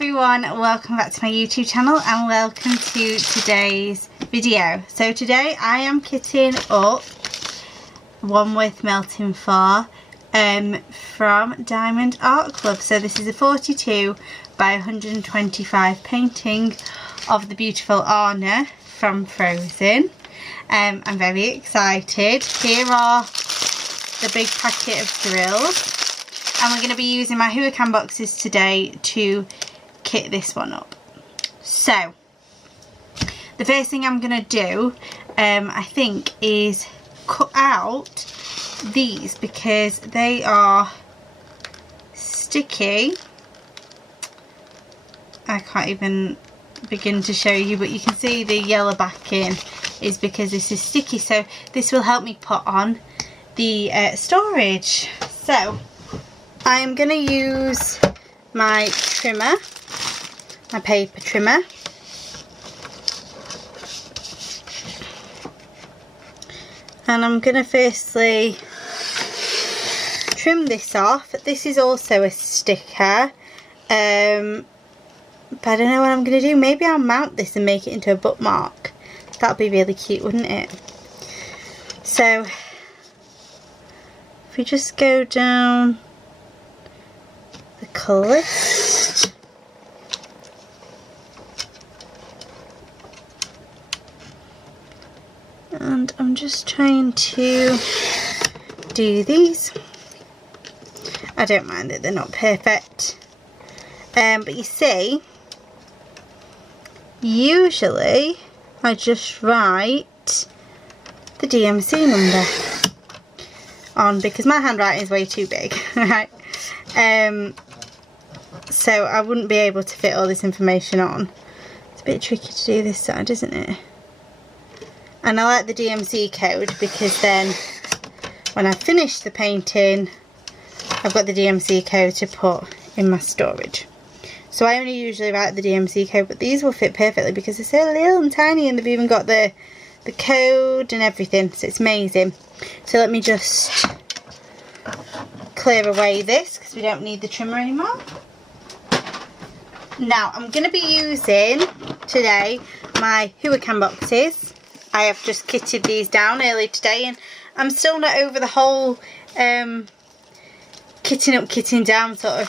everyone, welcome back to my YouTube channel and welcome to today's video. So today I am kitting up One Worth Melting For from Diamond Art Club. So this is a 42 by 125 painting of the beautiful Anna from Frozen. I'm very excited. Here are the big packet of drills. And we're going to be using my Huracan boxes today to kit this one up. So, the first thing I'm going to do, I think, is cut out these because they are sticky. I can't even begin to show you, but you can see the yellow backing is because this is sticky. So, this will help me put on the storage. So, I'm going to use my trimmer, my paper trimmer, and I'm going to firstly trim this off. This is also a sticker, but I don't know what I'm going to do. Maybe I'll mount this and make it into a bookmark. That would be really cute, wouldn't it? So if we just go down the list, and I'm just trying to do these. I don't mind that they're not perfect, but you see, usually I just write the DMC number on because my handwriting is way too big, right? So I wouldn't be able to fit all this information on. It's a bit tricky to do this side, isn't it? And I like the DMC code because then when I finish the painting, I've got the DMC code to put in my storage. So I only usually write the DMC code, but these will fit perfectly because they're so little and tiny, and they've even got the code and everything, so it's amazing. So let me just clear away this because we don't need the trimmer anymore. Now I'm going to be using today my Huracan boxes. I have just kitted these down early today, and I'm still not over the whole kitting up, kitting down sort of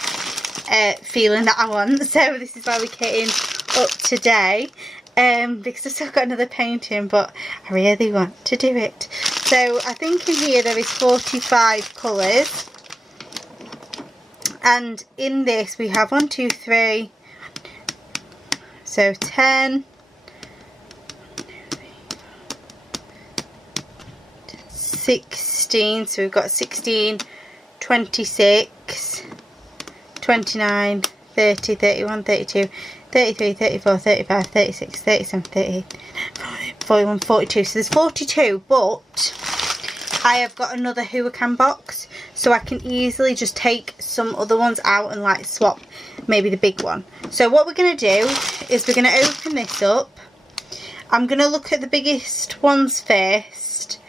feeling that I want. So this is why we're kitting up today, because I've still got another painting, but I really want to do it. So I think in here there is 45 colours, and in this we have 1, 2, 3, so 10, 16, so we've got 16, 26, 29, 30, 31, 32, 33, 34, 35, 36, 37, 38, 41, 42. So there's 42, but I have got another Huracan box, so I can easily just take some other ones out and like swap maybe the big one. So what we're going to do is we're going to open this up. I'm going to look at the biggest ones first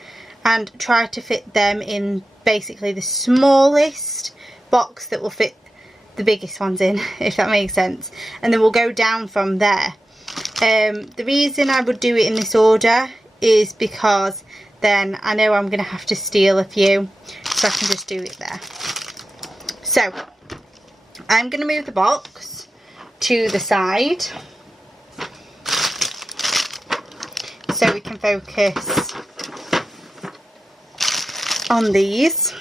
and try to fit them in basically the smallest box that will fit the biggest ones in, if that makes sense, and then we'll go down from there. The reason I would do it in this order is because then I know I'm going to have to steal a few, so I can just do it there. So I'm going to move the box to the side so we can focus on these.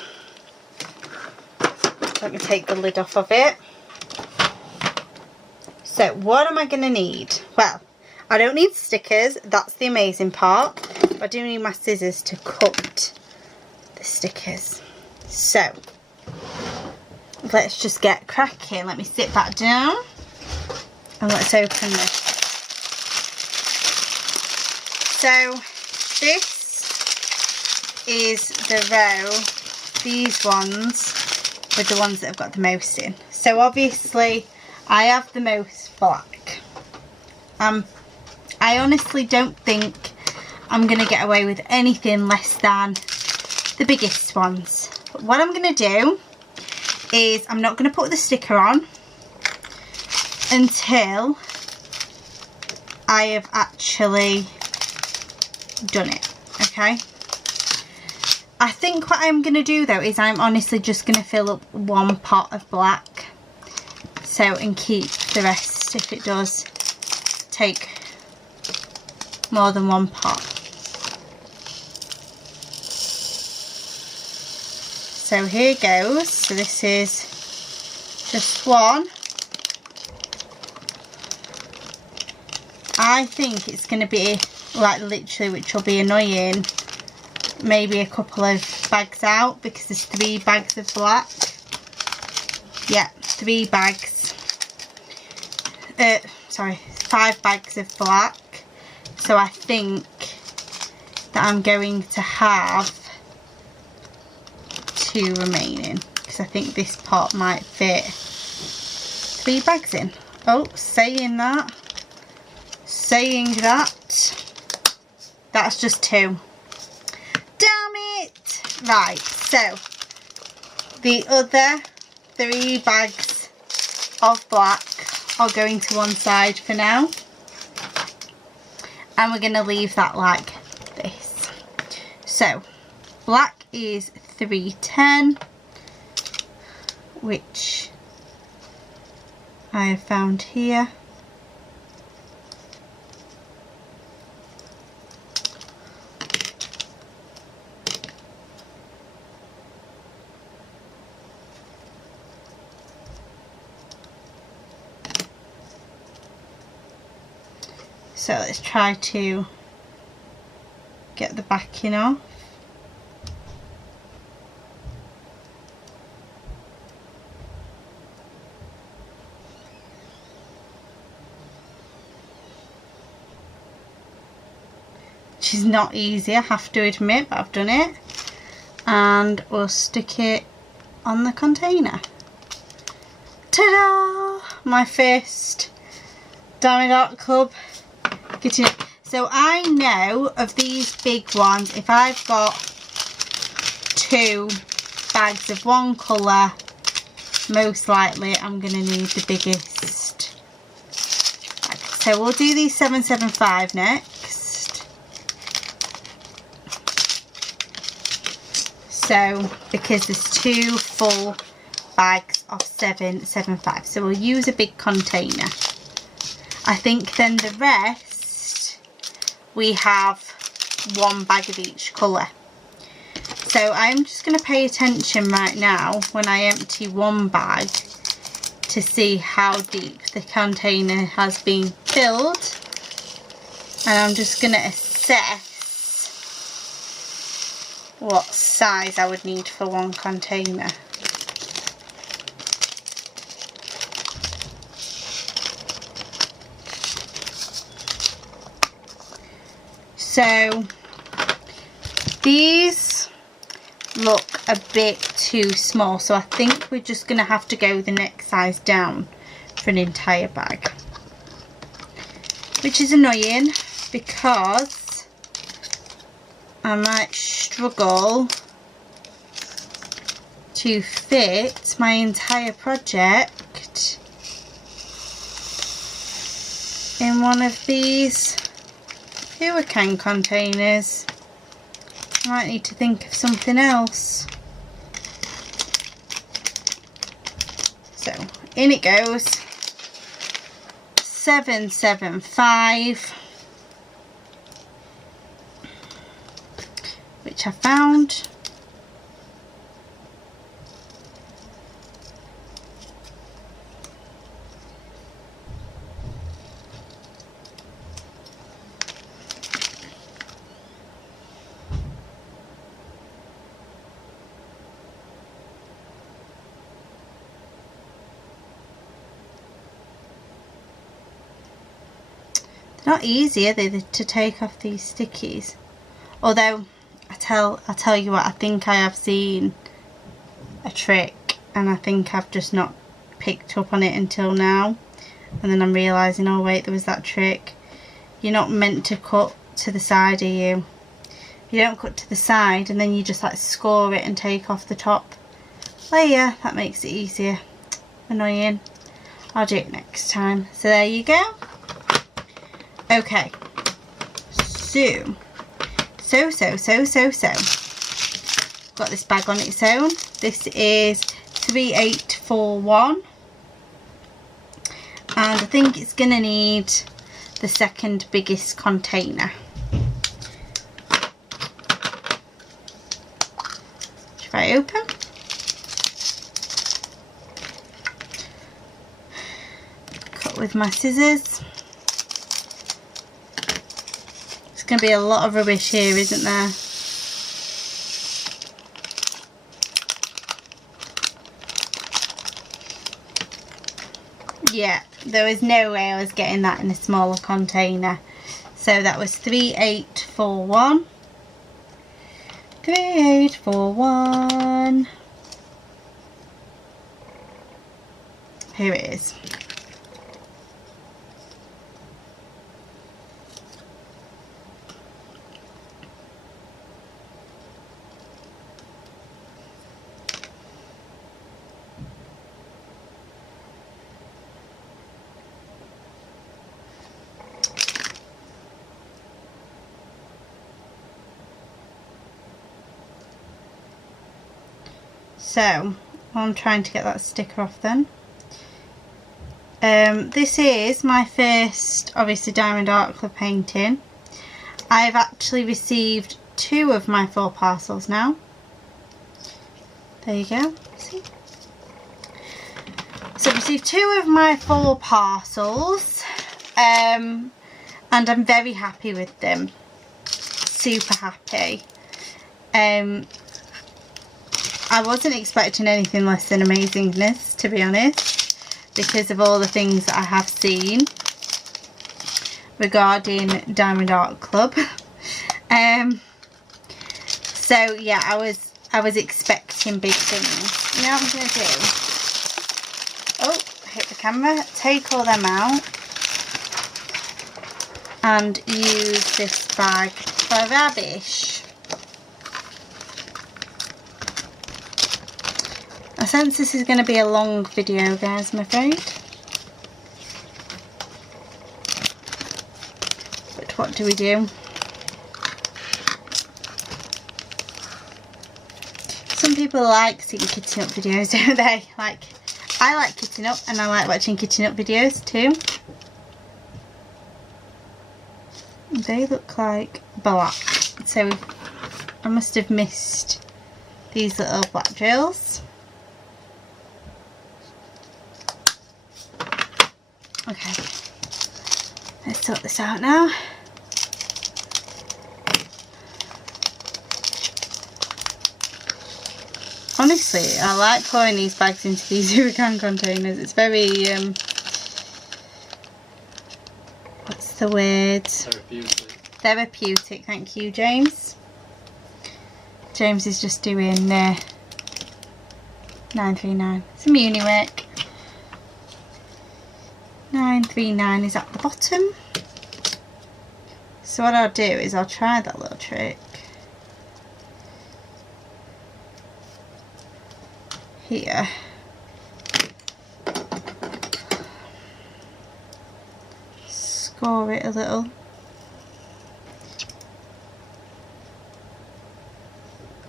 Let me take the lid off of it. So what am I going to need? Well, I don't need stickers, that's the amazing part. But I do need my scissors to cut the stickers. So let's just get cracking. Let me sit back down and let's open this. So this is the row, these ones with the ones that have got the most in. So obviously I have the most black. I honestly don't think I'm going to get away with anything less than the biggest ones. But what I'm going to do is I'm not going to put the sticker on. until I have actually done it. Okay, I think what I'm going to do though is I'm honestly just going to fill up one pot of black, so, and keep the rest if it does take more than one pot. So here goes. So this is just one. I think it's going to be like literally, which will be annoying, maybe a couple of bags out because there's 3 bags of black. Yeah, 3 bags. Sorry, 5 bags of black. So I think that I'm going to have 2 remaining because I think this pot might fit 3 bags in. Oh, saying that, that's just 2. Damn it! Right, so the other 3 bags of black are going to one side for now, and we're going to leave that like this. So black is 310, which I have found here. So let's try to get the backing off. Which is not easy, I have to admit, but I've done it. And we'll stick it on the container. Ta-da! My first diamondartclub kitchen. So I know of these big ones, if I've got 2 bags of one colour, most likely I'm going to need the biggest. So we'll do these 775 next. So because there's 2 full bags of 775, so we'll use a big container. I think then the rest we have 1 bag of each colour. So I'm just going to pay attention right now when I empty one bag to see how deep the container has been filled, and I'm just going to assess what size I would need for 1 container. So these look a bit too small, so I think we're just going to have to go the next size down for an entire bag, which is annoying because I might struggle to fit my entire project in one of these can containers. I might need to think of something else. So in it goes. 775, which I found. Not easy, are they, to take off these stickies? Although I tell you what, I think I have seen a trick, and I think I've just not picked up on it until now, and then I'm realising, oh wait, there was that trick. You're not meant to cut to the side, are you? You don't cut to the side and then you just like score it and take off the top layer. That makes it easier. Annoying. I'll do it next time. So there you go. Okay. So. Got this bag on its own. This is 3841. And I think it's going to need the second biggest container. Should I open? Cut with my scissors. There's going to be a lot of rubbish here, isn't there? Yeah, there was no way I was getting that in a smaller container. So that was 3841. 3841. Here it is. So, I'm trying to get that sticker off then. This is my first, obviously, Diamond Art Club painting. I've actually received 2 of my 4 parcels now. There you go. See? So I've received 2 of my 4 parcels. And I'm very happy with them. Super happy. I wasn't expecting anything less than amazingness, to be honest, because of all the things that I have seen regarding Diamond Art Club. So yeah, I was expecting big things. You know what I'm going to do? Oh, hit the camera. Take all them out and use this bag for rubbish. I sense this is going to be a long video, guys, I'm afraid. But what do we do? Some people like seeing kitchen up videos, don't they? Like, I like kitchen up and I like watching kitchen up videos too. They look like black, so I must have missed these little black drills. Okay, let's sort this out now. Honestly, I like pouring these bags into these Huracan containers. It's very, what's the word? Therapeutic. Therapeutic, thank you, James. James is just doing 939. Some uni work. 939 is at the bottom. So what I'll do is I'll try that little trick here. Score it a little.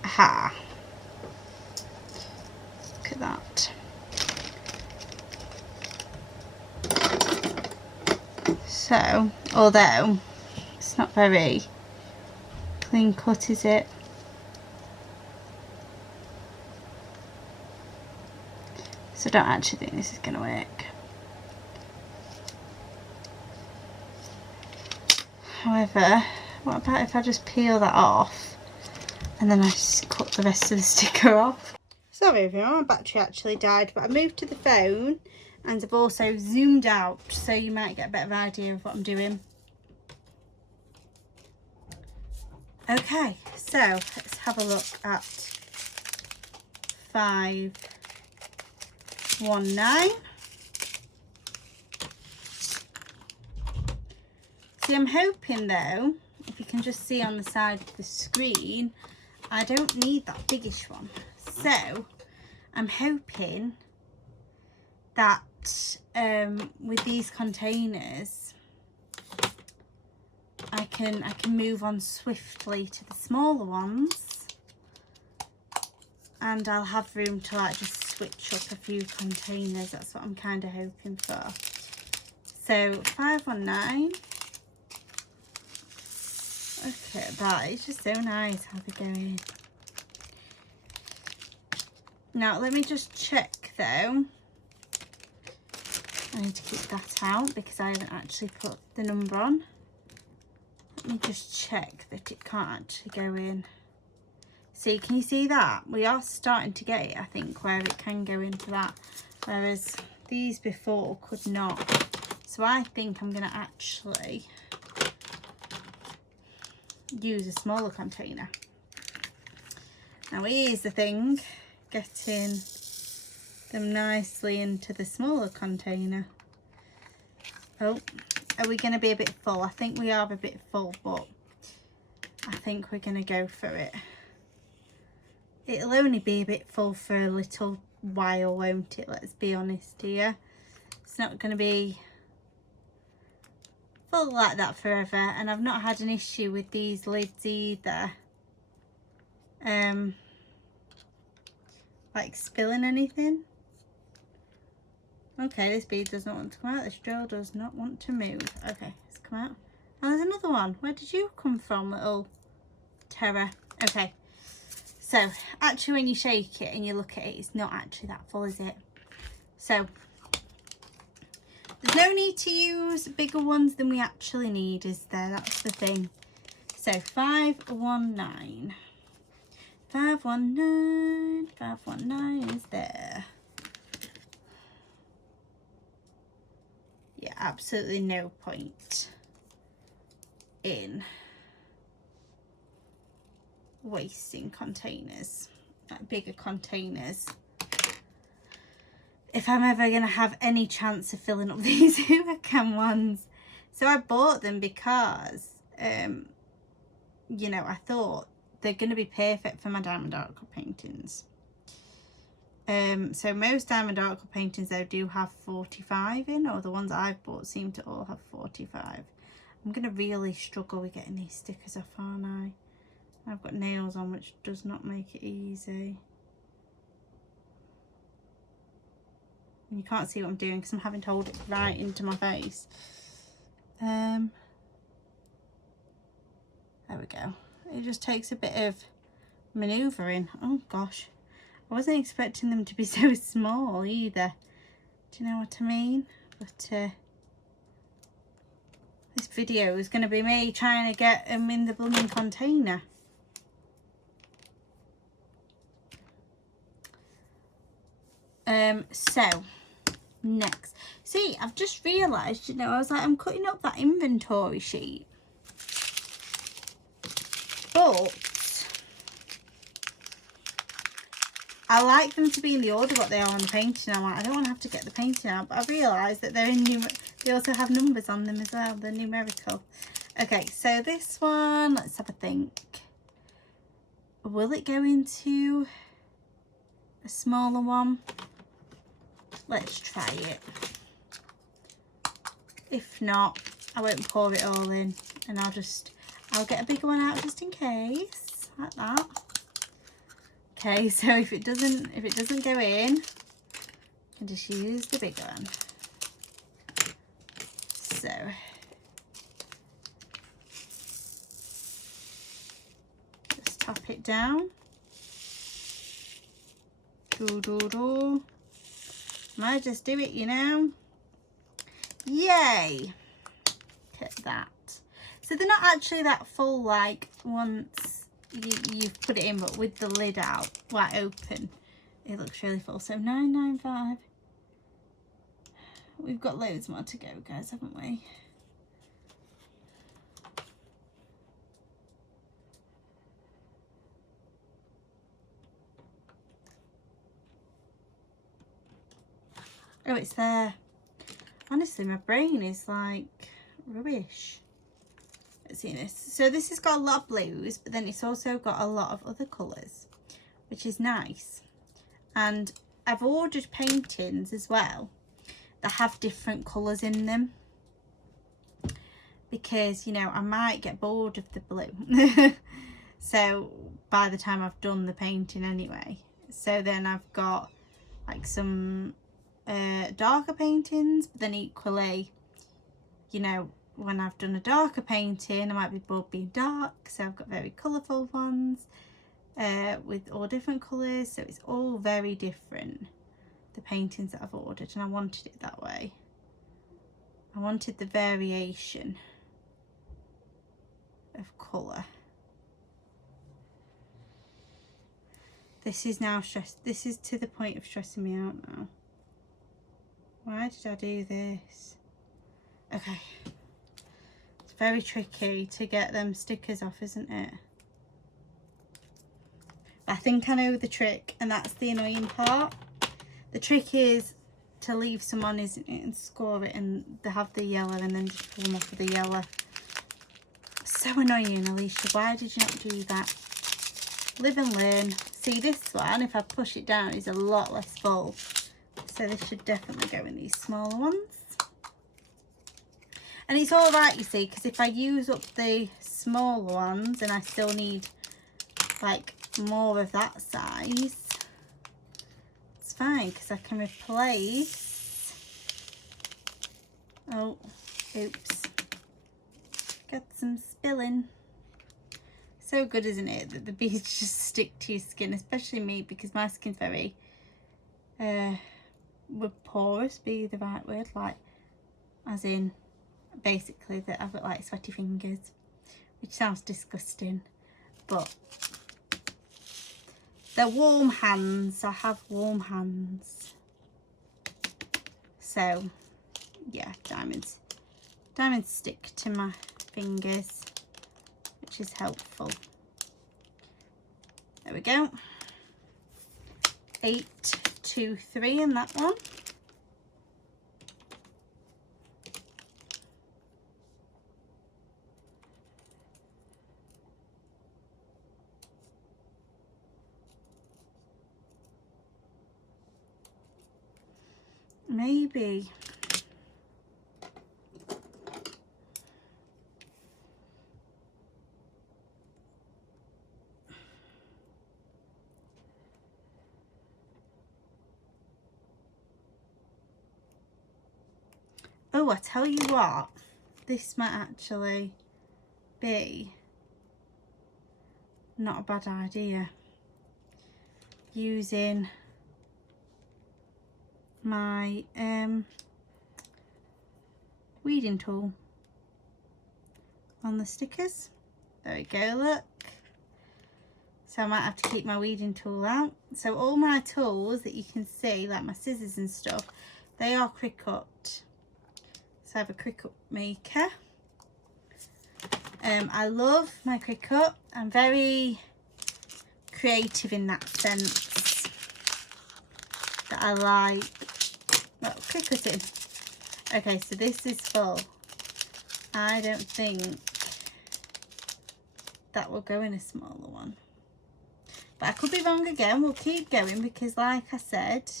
Aha. Look at that. So, although it's not very clean cut, is it? So I don't actually think this is going to work. However, what about if I just peel that off and then I just cut the rest of the sticker off? Sorry everyone, my battery actually died, but I moved to the phone and I've also zoomed out so you might get a better idea of what I'm doing. Okay, so let's have a look at 519. See, I'm hoping though, if you can just see on the side of the screen, I don't need that biggish one. So I'm hoping that with these containers, I can move on swiftly to the smaller ones, and I'll have room to like just switch up a few containers. That's what I'm kind of hoping for. So 519. Okay, that is just so nice how they're going. Now let me just check though. I need to keep that out because I haven't actually put the number on. Let me just check that it can't actually go in. See, can you see that? We are starting to get it, I think, where it can go into that. Whereas these before could not. So I think I'm going to actually use a smaller container. Now here's the thing, getting them nicely into the smaller container. Oh, are we going to be a bit full? I think we are a bit full, but I think we're going to go for it. It'll only be a bit full for a little while, won't it? Let's be honest here. It's not going to be full like that forever, and I've not had an issue with these lids either. Like spilling anything. Okay, this bead does not want to come out. This drill does not want to move. Okay, it's come out. Oh, there's another one. Where did you come from, little terror? Okay. So, actually when you shake it and you look at it, it's not actually that full, is it? So, there's no need to use bigger ones than we actually need, is there? That's the thing. So, 519. 519. 519 is there. Yeah, absolutely no point in wasting containers, like bigger containers, if I'm ever going to have any chance of filling up these Huracan ones. So I bought them because you know, I thought they're going to be perfect for my Diamond Art Club paintings. So most Diamond Art Club paintings though do have 45 in, or the ones I've bought seem to all have 45. I'm going to really struggle with getting these stickers off, aren't I? I've got nails on, which does not make it easy. And you can't see what I'm doing because I'm having to hold it right into my face. There we go. It just takes a bit of manoeuvring. Oh gosh. I wasn't expecting them to be so small either. Do you know what I mean? But this video is going to be me trying to get them in the blooming container. So next, see, I've just realised, you know, I was like, I'm cutting up that inventory sheet, but I like them to be in the order what they are on the painting. I'm like, I don't want to have to get the painting out, but I realised that they're in they also have numbers on them as well. They're numerical. Okay, so this one, let's have a think. Will it go into a smaller one? Let's try it. If not, I won't pour it all in, and I'll get a bigger one out just in case, like that. Okay, so if it doesn't go in, I can just use the bigger one. So just top it down. Do. Might just do it, you know. Yay! Look at that. So they're not actually that full like once you've put it in, but with the lid out, like open, it looks really full. So 995. We've got loads more to go, guys, haven't we? Oh, it's there. Honestly, my brain is like rubbish. Let's see this. So this has got a lot of blues, but then it's also got a lot of other colours, which is nice. And I've ordered paintings as well. that have different colours in them, because, you know, I might get bored of the blue. So by the time I've done the painting anyway. So then I've got like some darker paintings, but then equally, you know, when I've done a darker painting, I might be bored being dark, so I've got very colourful ones with all different colours, so it's all very different, the paintings that I've ordered, and I wanted it that way. I wanted the variation of colour. This is now this is to the point of stressing me out now. Why did I do this? Okay. It's very tricky to get them stickers off, isn't it? I think I know the trick, and that's the annoying part. The trick is to leave some on, isn't it, and score it, and they have the yellow, and then just pull them off with the yellow. So annoying, Alisha. Why did you not do that? Live and learn. See, this one, if I push it down, is a lot less full. So this should definitely go in these smaller ones. And it's all right, you see, because if I use up the smaller ones and I still need like more of that size, it's fine, because I can replace. Oh, oops. Got some spilling. So good, isn't it, that the beads just stick to your skin, especially me, because my skin's very would porous be the right word, like, as in basically that I've got like sweaty fingers, which sounds disgusting, but they're warm hands. I have warm hands, so yeah, diamonds stick to my fingers, which is helpful. There we go. 8, 2, 3 in that one. Maybe oh, I tell you what, this might actually be not a bad idea, using my weeding tool on the stickers. There we go, look. So I might have to keep my weeding tool out. So all my tools that you can see, like my scissors and stuff, they are Cricut. So I have a Cricut maker. I love my Cricut. I'm very creative in that sense, that I like. Well, Cricuting. Okay, so this is full. I don't think that will go in a smaller one, but I could be wrong again. We'll keep going, because like I said,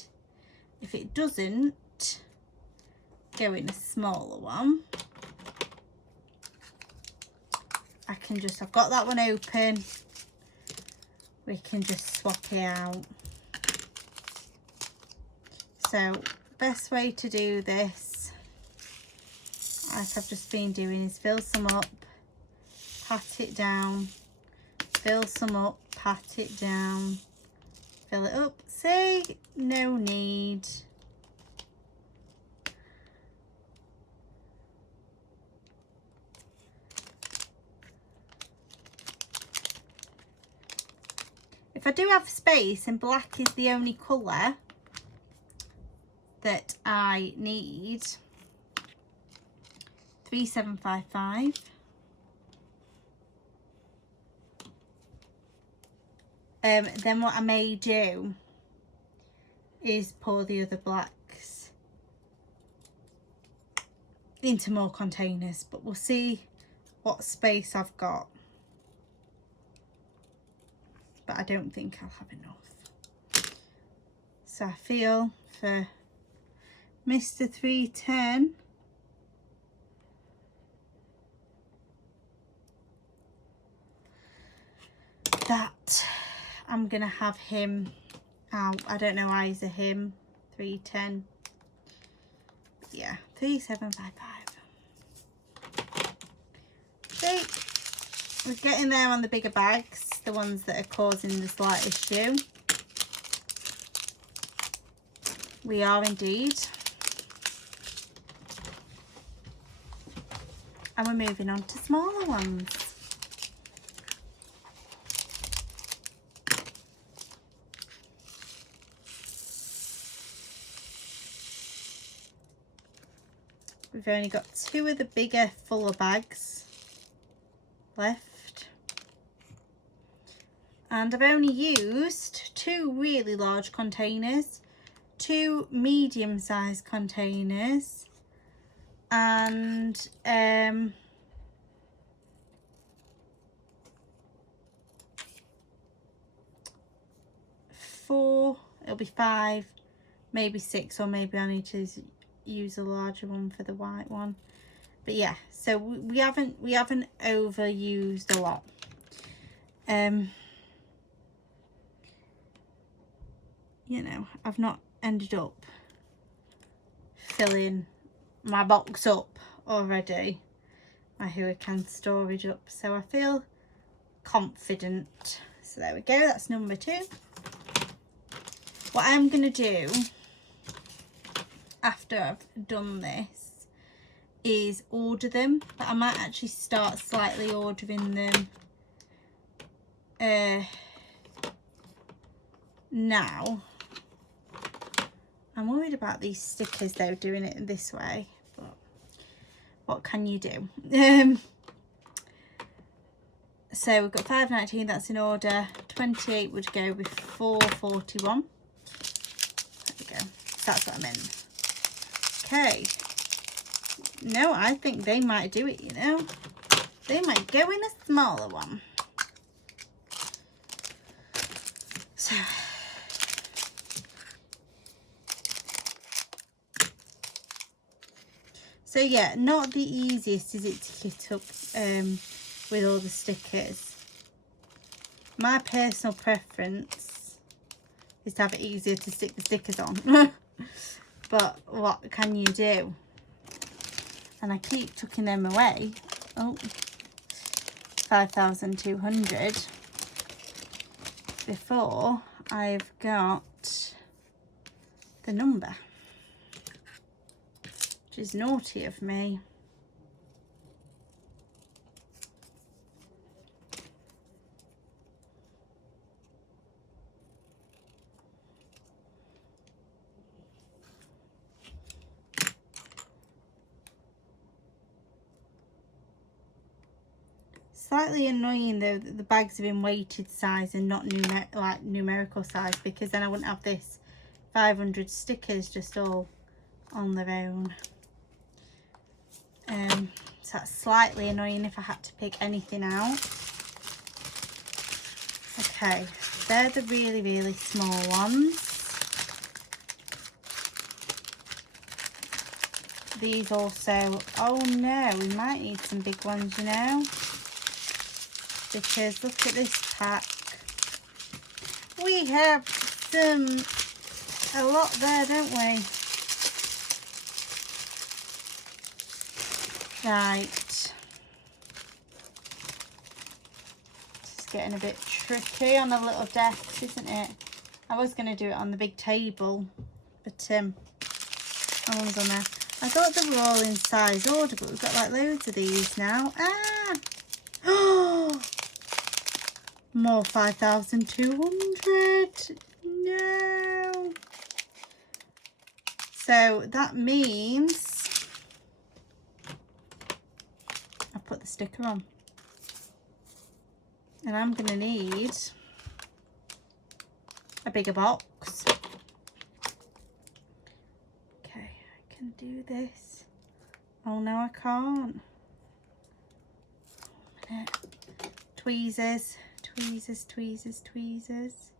if it doesn't go in a smaller one, I can just, I've got that one open, we can just swap it out. So best way to do this, like I've just been doing, is fill some up, pat it down, fill some up, pat it down, fill it up. See, no need. If I do have space and black is the only colour that I need, 3755. Then what I may do is pour the other blacks into more containers, but we'll see what space I've got. But I don't think I'll have enough. So I feel for Mr. 310. That I'm gonna have him out. I don't know why he's a him. 310. Yeah, 3755. See, we're getting there on the bigger bags, the ones that are causing the slight issue. We are indeed. And we're moving on to smaller ones. We've only got 2 of the bigger, fuller bags left. And I've only used 2 really large containers, 2 medium-sized containers, and 4, it'll be 5, maybe 6, or maybe I need to use a larger one for the white one. But yeah, so we haven't overused a lot. You know, I've not ended up filling my box up already, my hurricane storage up, so I feel confident. So there we go, that's number 2. What I'm gonna do after I've done this is order them, but I might actually start slightly ordering them now. I'm worried about these stickers though, doing it this way, but what can you do? So we've got 5.19, that's in order. 28 would go with 4.41. There we go, that's what I meant. Okay, no, I think they might do it, you know. They might go in a smaller one. So yeah, not the easiest is it to kit up with all the stickers. My personal preference is to have it easier to stick the stickers on. But what can you do? And I keep tucking them away. Oh, 5,200 before I've got the number, which is naughty of me. Slightly annoying though that the bags have been weighted size and not numerical size, because then I wouldn't have this 500 stickers just all on their own. So that's slightly annoying if I had to pick anything out. Okay, they're the really, really small ones. These also, oh no, we might need some big ones, you know, because look at this pack. We have a lot there, don't we? Right. It's getting a bit tricky on a little desk, isn't it? I was going to do it on the big table, but how long's on there? I thought they were all in size order, but we've got like loads of these now. Ah! Oh! More 5,200. No. So that means I put the sticker on, and I'm gonna need a bigger box. Okay, I can do this. Oh no, I can't. A minute. Tweezers, tweezers, tweezers, tweezers.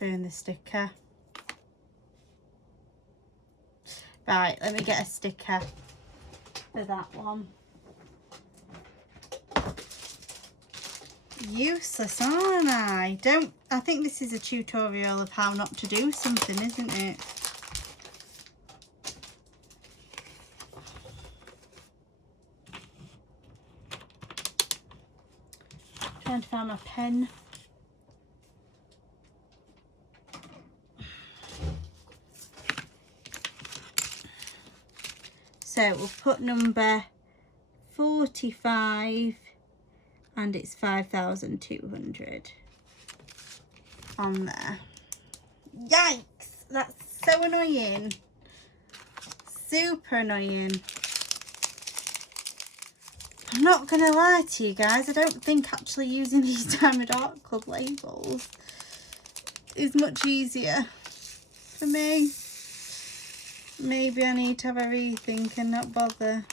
burn the sticker. Right, let me get a sticker for that one. Useless, aren't I? I think this is a tutorial of how not to do something, isn't it? Trying to find my pen. So we'll put number 45 and it's 5,200 on there. Yikes! That's so annoying. Super annoying. I'm not gonna lie to you guys, I don't think actually using these Diamond Art Club labels is much easier for me. Maybe I need to have a rethink and not bother.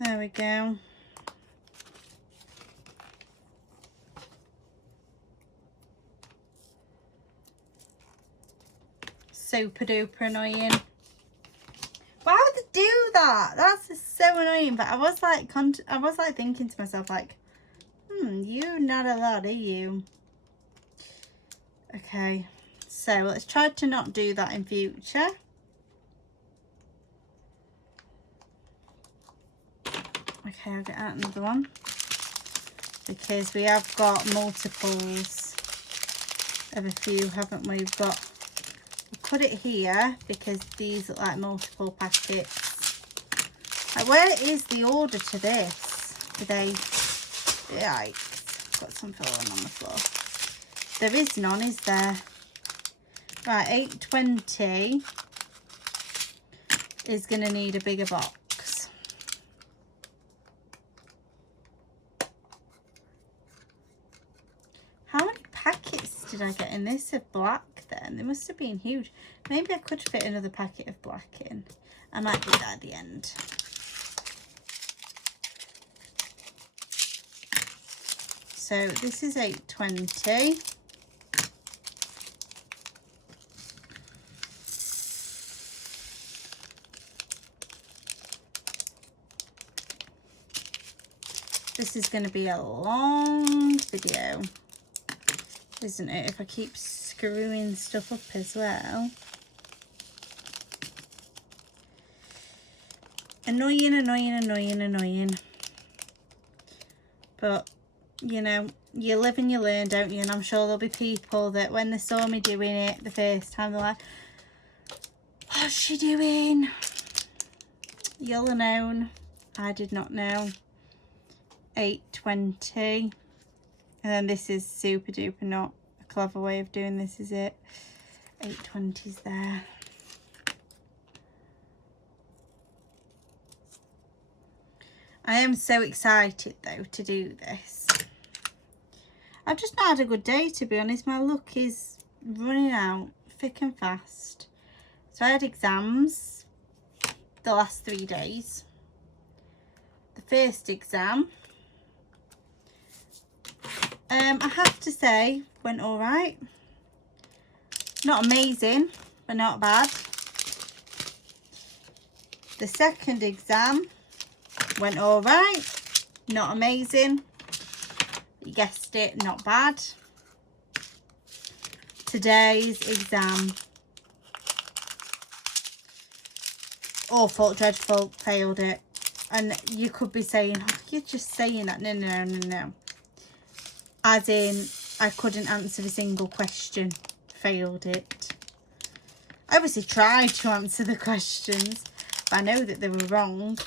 There we go. Super duper annoying. Why would they do that? That's just so annoying. But I was like thinking to myself, like, you're not a lot, are you? Okay, so let's try to not do that in future. Okay, I'll get out another one because we have got multiples of a few, haven't we? We've got, we'll put it here because these look like multiple packets. Like, where is the order to this? Do they? Yikes! Got some falling on the floor. There is none, is there? Right, 820 is going to need a bigger box. How many packets did I get in this of black then? They must have been huge. Maybe I could fit another packet of black in. I might do that at the end. So this is 820. This is going to be a long video, isn't it, if I keep screwing stuff up as well. Annoying, annoying, annoying, annoying. But, you know, you live and you learn, don't you? And I'm sure there'll be people that when they saw me doing it the first time, they're like, what's she doing? You'll have known. I did not know. 820. And then this is super duper not a clever way of doing this, is it? 820's there. I am so excited though to do this. I've just not had a good day, to be honest. My luck is running out thick and fast. So I had exams the last 3 days. The first exam, I have to say, went all right. Not amazing, but not bad. The second exam went all right. Not amazing. You guessed it, not bad. Today's exam, awful, dreadful, failed it. And you could be saying, oh, you're just saying that. No, no, no, no. As in, I couldn't answer a single question. Failed it. I obviously tried to answer the questions, but I know that they were wrong.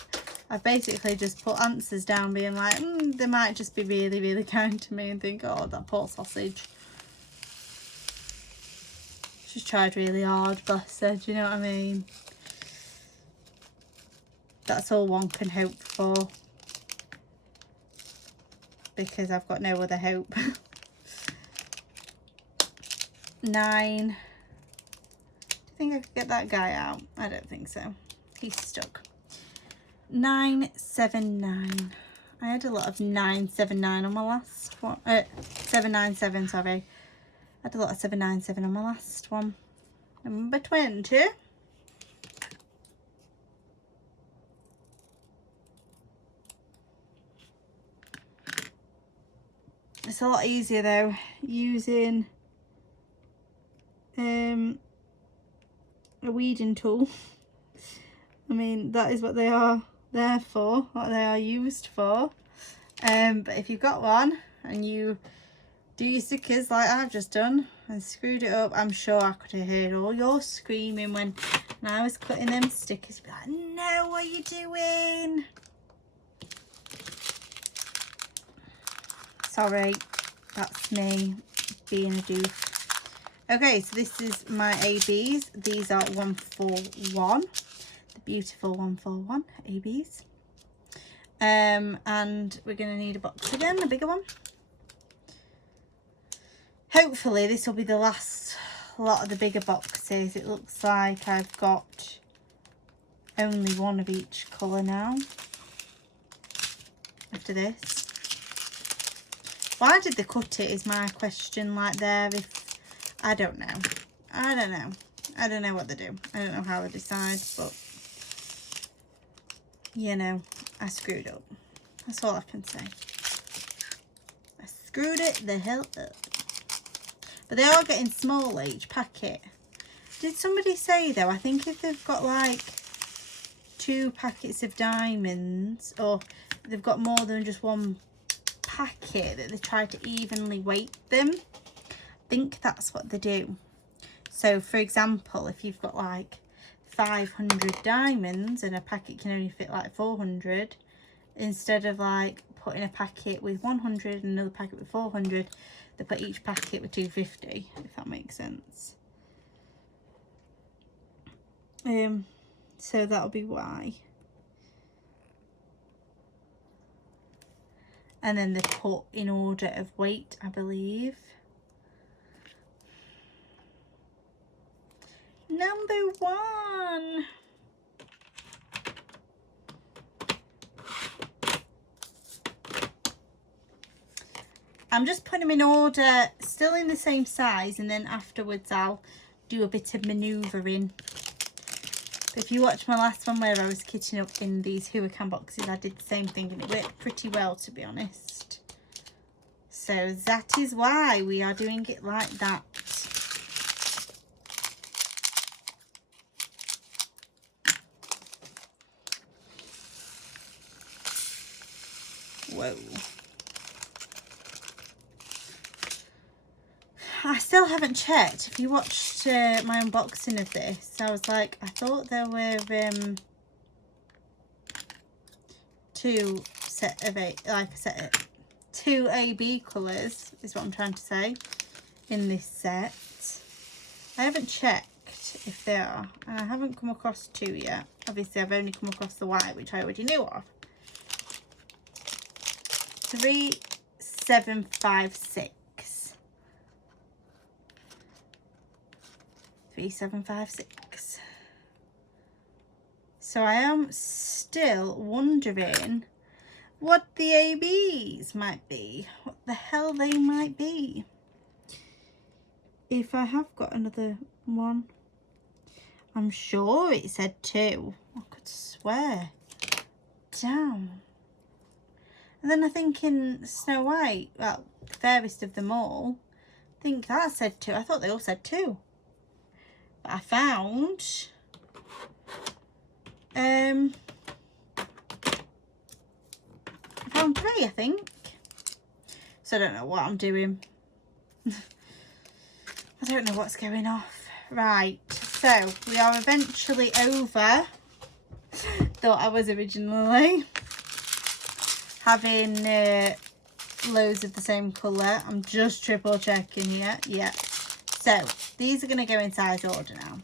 I basically just put answers down being like, they might just be really, really kind to me and think, oh, that poor sausage. She's tried really hard, bless her, do you know what I mean? That's all one can hope for. Because I've got no other hope. 9. Do you think I could get that guy out? I don't think so. He's stuck. 979. I had a lot of 979 on my last one. 797, sorry. I had a lot of 797 on my last one. Number 20. It's a lot easier though using a weeding tool. I mean, that is what they are there for, what they are used for. But if you've got one and you do your stickers like I've just done and screwed it up, I'm sure I could have heard all your screaming when I was cutting them stickers. Be like, no, what are you doing? Sorry, that's me being a doof. Okay, so this is my ABs. These are 141. The beautiful 141 ABs. And we're going to need a box again, a bigger one. Hopefully this will be the last lot of the bigger boxes. It looks like I've got only one of each colour now after this. Why did they cut it is my question, like there. If I don't know what they do. I don't know how they decide, but you know, I screwed up. That's all I can say. I screwed it the hell up. But they are getting smaller each packet. Did somebody say though, I think if they've got like 2 packets of diamonds, or they've got more than just one packet, that they try to evenly weight them. I think that's what they do. So for example, if you've got like 500 diamonds and a packet can only fit like 400, instead of like putting a packet with 100 and another packet with 400, they put each packet with 250, if that makes sense. So that'll be why. And then they put in order of weight, I believe. Number 1. I'm just putting them in order, still in the same size, and then afterwards I'll do a bit of manoeuvring. But if you watch my last one where I was kitting up in these Huracan boxes, I did the same thing and it worked pretty well, to be honest. So that is why we are doing it like that. Whoa. I still haven't checked. If you watched my unboxing of this, I was like, I thought there were 2 set of two AB colours is what I'm trying to say in this set. I haven't checked if they are, and I haven't come across 2 yet. Obviously I've only come across the white, which I already knew of. 3756. 3756. So I am still wondering what the ABs might be, what the hell they might be. If I have got another one, I'm sure it said 2. I could swear. Damn. And then I think in Snow White, well, fairest of them all, I think that said 2. I thought they all said 2. But I found I found 3, I think. So I don't know what I'm doing. I don't know what's going off. Right, so we are eventually over. Thought I was originally having loads of the same colour. I'm just triple checking here. Yeah. So these are going to go in size order now.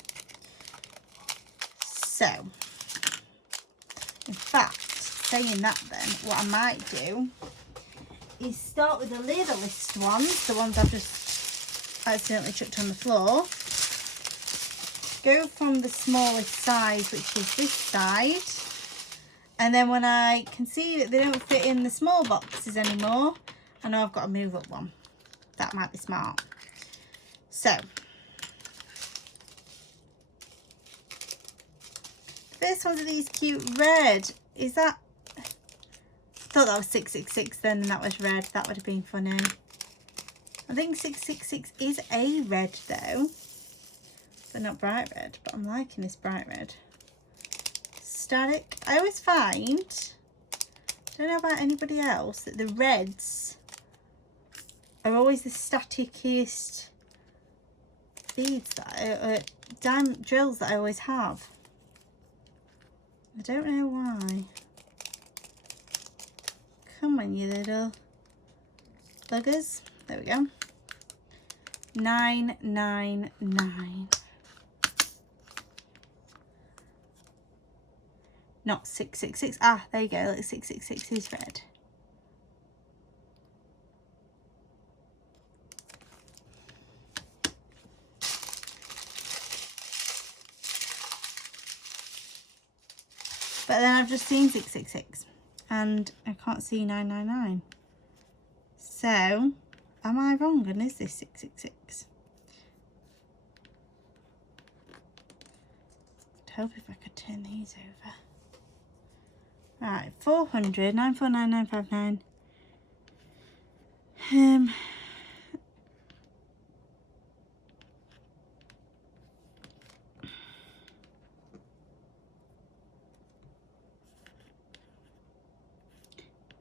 So, in fact, saying that then, what I might do is start with the littlest ones, the ones I've just accidentally chucked on the floor. go from the smallest size, which is this side, and then when I can see that they don't fit in the small boxes anymore, I know I've got to move up one. That might be smart. So, first one's of these cute red. Is that, I thought that was 666 then, and that was red. That would have been funny. I think 666 is a red though, but not bright red. But I'm liking this bright red. Static. I always find, I don't know about anybody else, that the reds are always the statikiest beads that diamond drills that I always have. I don't know why. Come on, you little buggers. There we go. 999. Not 666. Ah, there you go. Look, 666 is red. But then I've just seen 666 and I can't see 999. So, am I wrong? And is this 666? I'd hope if I could turn these over. Right, 400, 949959.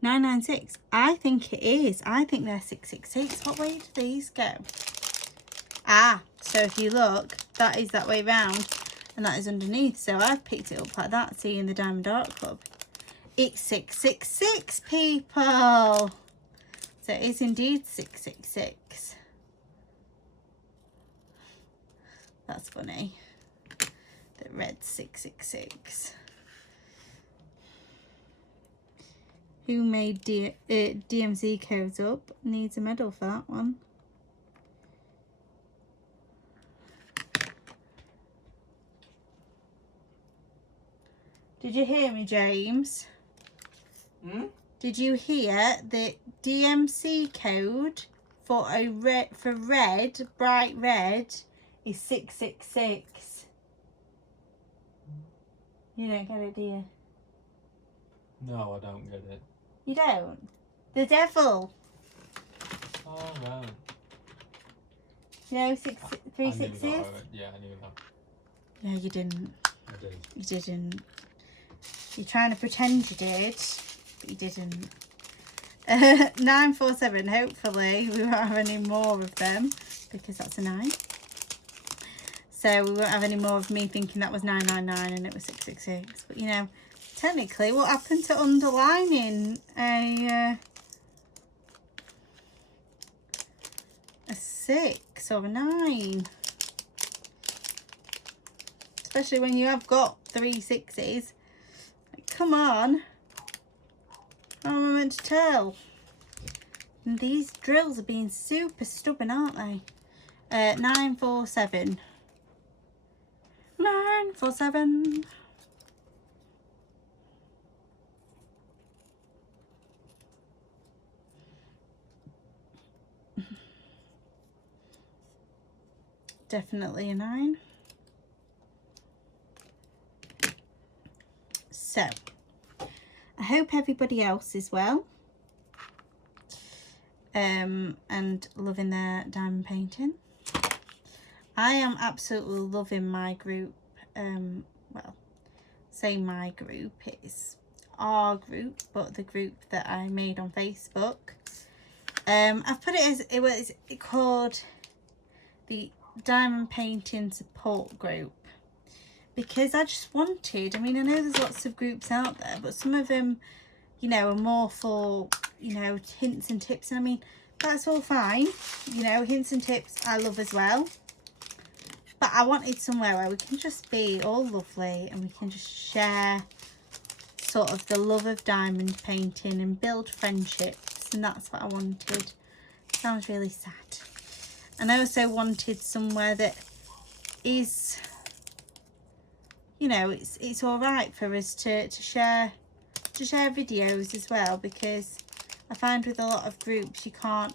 996. I think it is. I think they're 666. What way do these go? Ah, so if you look, that is that way round and that is underneath. So I've picked it up like that, see, in the Diamond Art Club. It's 666, people. So it is indeed 666. That's funny. The red 666. Who made DMZ codes up needs a medal for that one. Did you hear me, James? Did you hear the DMC code for a red, bright red, is 666? You don't get it, do you? No, I don't get it. You don't? The devil. Oh, right. You know, 3 sixes? Yeah, I knew that. No, you didn't. I did. You didn't. You're trying to pretend you did, but you didn't. 947. Hopefully, we won't have any more of them because that's a 9. So we won't have any more of me thinking that was 999 and it was 666. But you know, technically, what happened to underlining a 6 or a 9? Especially when you have got 3 6s. Like, come on. How am I meant to tell? And these drills are being super stubborn, aren't they? 947. 947. Definitely a 9. So, I hope everybody else is well and loving their diamond painting. I am absolutely loving my group. Well, say my group, it's our group, but the group that I made on Facebook. I've put it as, it was called the Diamond Painting Support Group, because I just wanted, I mean, I know there's lots of groups out there, but some of them, you know, are more for, you know, hints and tips. And I mean, that's all fine. You know, hints and tips I love as well. But I wanted somewhere where we can just be all lovely and we can just share sort of the love of diamond painting and build friendships. And that's what I wanted. Sounds really sad. And I also wanted somewhere that is you know, it's all right for us to share videos as well, because I find with a lot of groups you can't,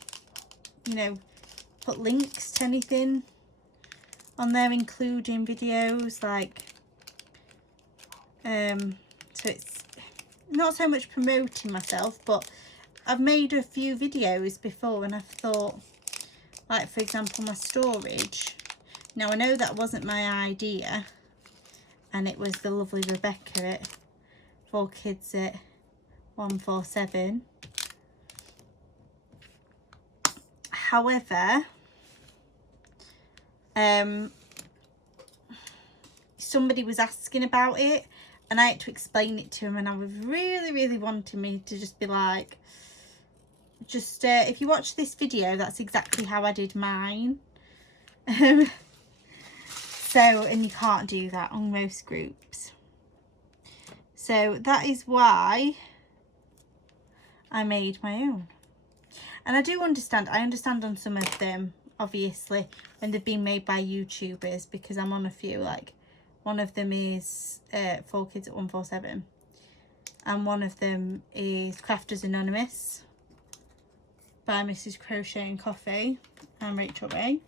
you know, put links to anything on there, including videos, like so it's not so much promoting myself, but I've made a few videos before and I've thought, like for example my storage. Now I know that wasn't my idea, and it was the lovely Rebecca at 4Kids at 147. However, somebody was asking about it and I had to explain it to him, and I was really wanting me to just be like, just if you watch this video, that's exactly how I did mine. So, and you can't do that on most groups, so that is why I made my own. And I do understand, I understand on some of them, obviously, when they've been made by YouTubers, because I'm on a few, like one of them is 4Kids at 147, and one of them is Crafters Anonymous by Mrs. Crochet and Coffee and Rachel Ray.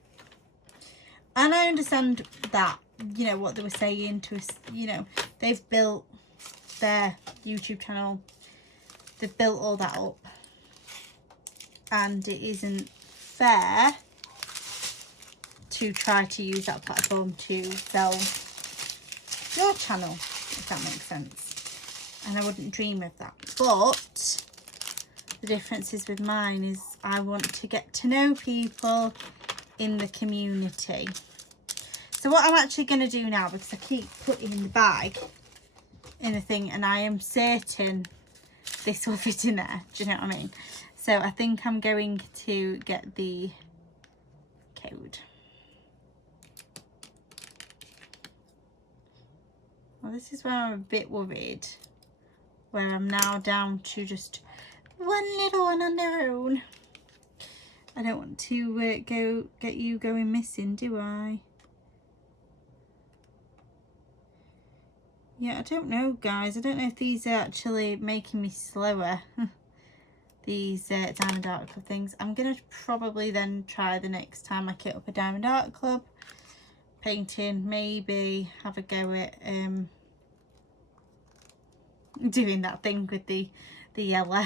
And I understand that, you know, what they were saying to us, you know, they've built their YouTube channel, they've built all that up, and it isn't fair to try to use that platform to sell your channel, if that makes sense. And I wouldn't dream of that. But the difference is with mine is I want to get to know people in the community. So what I'm actually going to do now, because I keep putting in the bag in the thing, and I am certain this will fit in there, do you know what I mean? So I think I'm going to get the code. Well, this is where I'm a bit worried, where I'm now down to just one little one on their own. I don't want to get you going missing, do I? Yeah, I don't know, guys. I don't know if these are actually making me slower. These Diamond Art Club things. I'm going to probably then try the next time I kit up a Diamond Art Club painting, maybe have a go at doing that thing with the yellow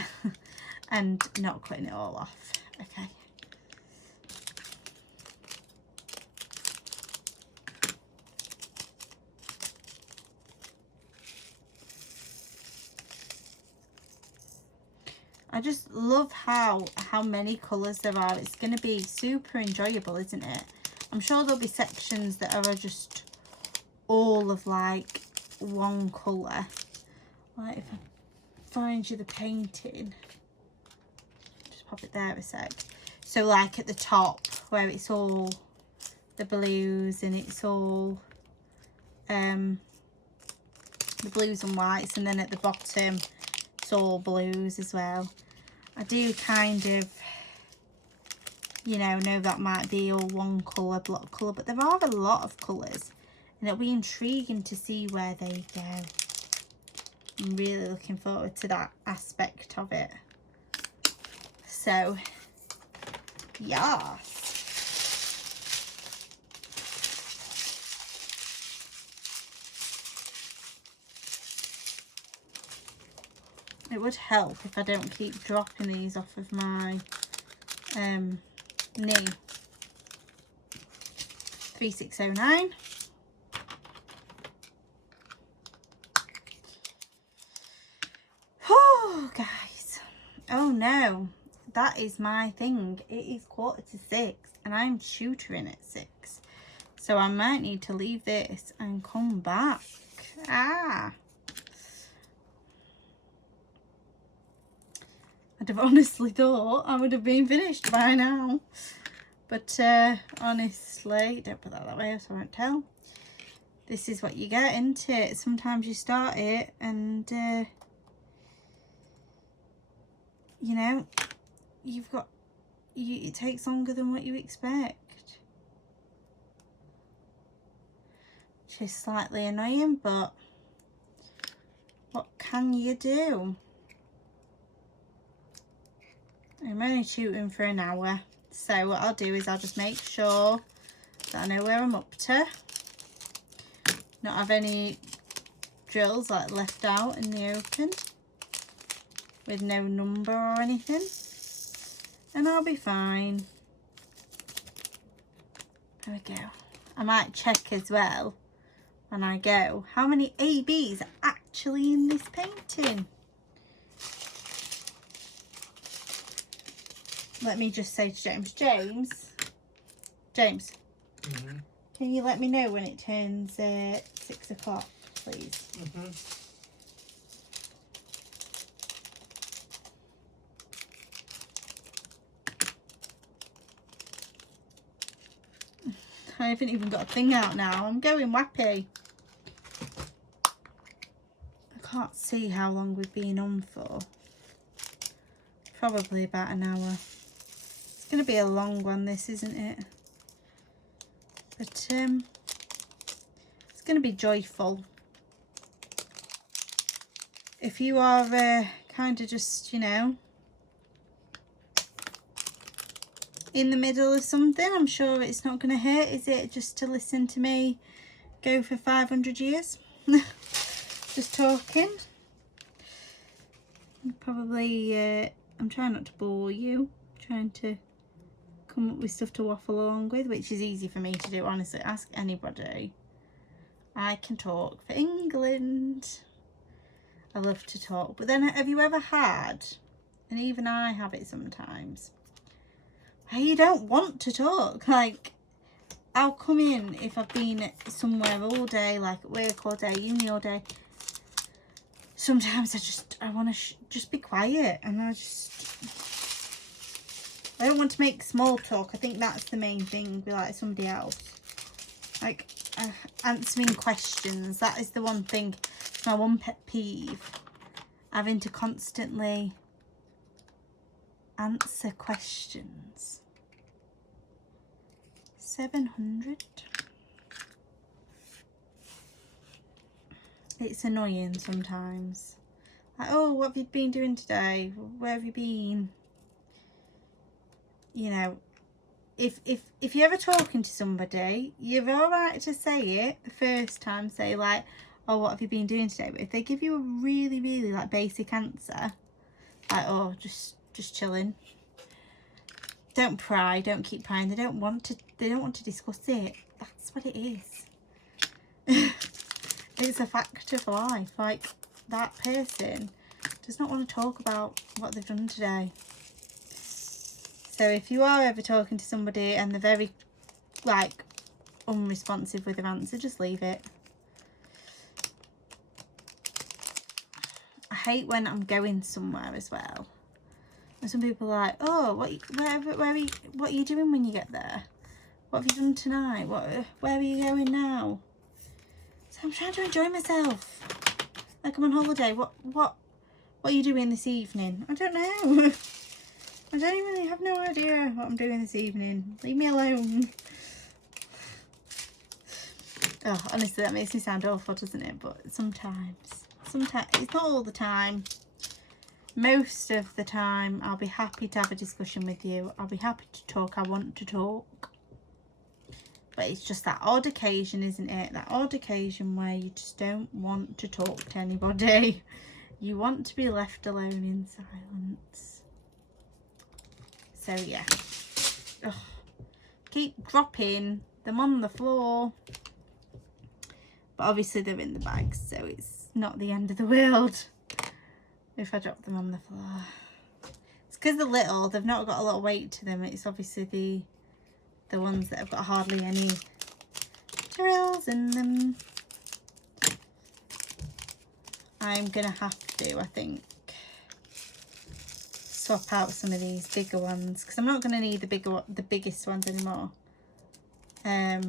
and not cutting it all off. Okay. I just love how many colours there are. It's going to be super enjoyable, isn't it? I'm sure there'll be sections that are just all of like one colour. Like if I find you the painting, just pop it there a sec. So like at the top where it's all the blues and it's all the blues and whites, and then at the bottom it's all blues as well. I do kind of, you know that might be all one colour, block colour, but there are a lot of colours, and it'll be intriguing to see where they go. I'm really looking forward to that aspect of it. So, yeah. It would help if I don't keep dropping these off of my knee. 3609. Oh, guys. Oh no, that is my thing. It is 5:45 and I'm tutoring at 6. So I might need to leave this and come back. I'd have honestly thought I would have been finished by now. But honestly, don't put that way so I won't tell. This is what you get, isn't it? Sometimes you start it and you know, it takes longer than what you expect. which is slightly annoying, but what can you do? I'm only shooting for an hour, so what I'll do is I'll just make sure that I know where I'm up to, not have any drills like left out in the open with no number or anything, and I'll be fine. There we go. I might check as well when I go how many ABs are actually in this painting. Let me just say to James, James, can you let me know when it turns 6 o'clock, please? I haven't even got a thing out now. I'm going wappy. I can't see how long we've been on for. Probably about an hour. It's going to be a long one, this, isn't it? But it's going to be joyful. If you are kind of just, you know, in the middle of something, I'm sure it's not going to hurt, is it? Just to listen to me go for 500 years. Just talking. Probably, I'm trying not to bore you. Trying to come up with stuff to waffle along with, which is easy for me to do, honestly. Ask anybody. I can talk for England. I love to talk. But then, have you ever had, and even I have it sometimes, where you don't want to talk? Like, I'll come in if I've been somewhere all day, like at work all day, uni all day. Sometimes I want to just be quiet, and I don't want to make small talk. I think that's the main thing with like somebody else. Like answering questions. That is the one thing, my one pet peeve. Having to constantly answer questions. 700. It's annoying sometimes. Like, oh, what have you been doing today? Where have you been? You know, if you're ever talking to somebody, you're all right to say it the first time. Say like, oh, what have you been doing today? But if they give you a really, really like basic answer, like, oh, just chilling. Don't pry. Don't keep prying. They don't want to discuss it. That's what it is. It's a fact of life. Like, that person does not want to talk about what they've done today. So if you are ever talking to somebody and they're very like unresponsive with their answer, just leave it. I hate when I'm going somewhere as well, and some people are like, oh, what are you doing when you get there? What have you done tonight? Where are you going now? So I'm trying to enjoy myself. Like, I'm on holiday. What are you doing this evening? I don't know. I have no idea what I'm doing this evening. Leave me alone. Oh, honestly, that makes me sound awful, doesn't it? But sometimes, it's not all the time. Most of the time, I'll be happy to have a discussion with you. I'll be happy to talk. I want to talk. But it's just that odd occasion, isn't it? That odd occasion where you just don't want to talk to anybody. You want to be left alone in silence. So yeah. Ugh. Keep dropping them on the floor. But obviously they're in the bags, so it's not the end of the world if I drop them on the floor. It's because they're little, they've not got a lot of weight to them. It's obviously the ones that have got hardly any drills in them. I'm gonna have to, I think, swap out some of these bigger ones because I'm not gonna need the biggest ones anymore. For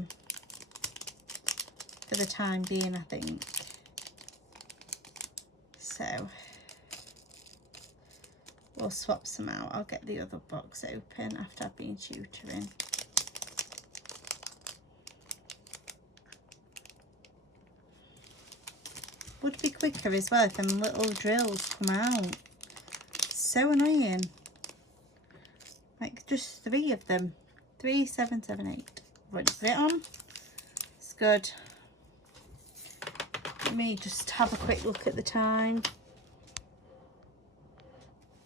the time being, I think. So we'll swap some out. I'll get the other box open after I've been tutoring. would be quicker as well if them little drills come out. So annoying. Like just 3 of them. 3, 7, 7, 8. I've already put it on. It's good. Let me just have a quick look at the time.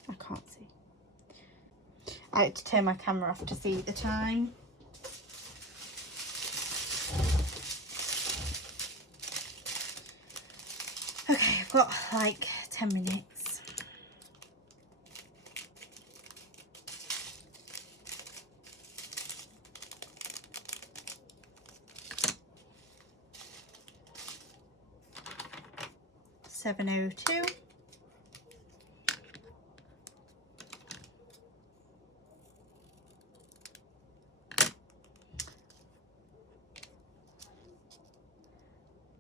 I can't see. I had to turn my camera off to see the time. Okay, I've got like 10 minutes. $7.02.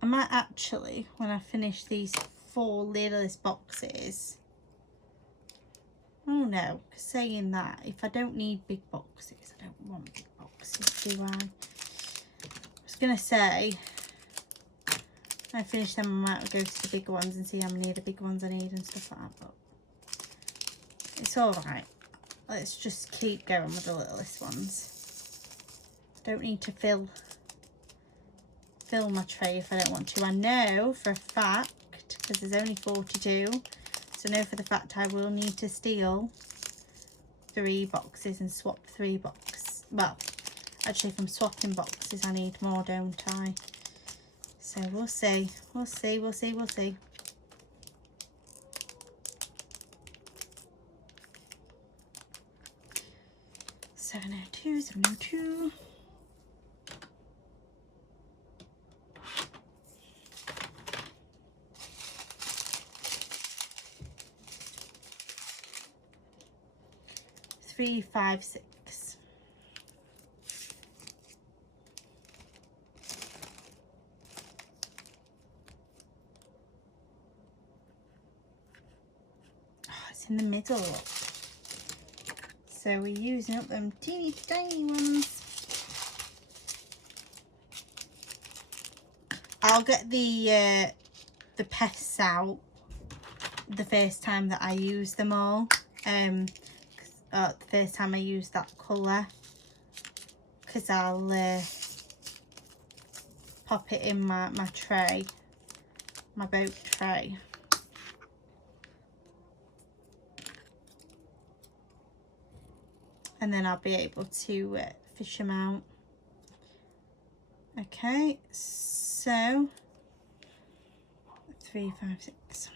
I might actually, when I finish these 4 littlest boxes, oh no, saying that, if I don't need big boxes, I don't want big boxes, do I? I was going to say, when I finish them, I might go to the bigger ones and see how many of the big ones I need and stuff like that, but it's alright. Let's just keep going with the littlest ones. Don't need to fill my tray if I don't want to. I know for a fact, because there's only 42, so I know for the fact I will need to steal 3 boxes and swap 3 boxes. Well, actually if I'm swapping boxes I need more, don't I? So we'll see. We'll see, we'll see, we'll see. $7.02, $7.02. $3.56. Oh, it's in the middle. So we're using up them teeny tiny ones. I'll get the pests out the first time that I use them all. The first time I use that colour, because I'll pop it in my tray, my boat tray. And then I'll be able to fish them out. Okay, so 3, 5, 6.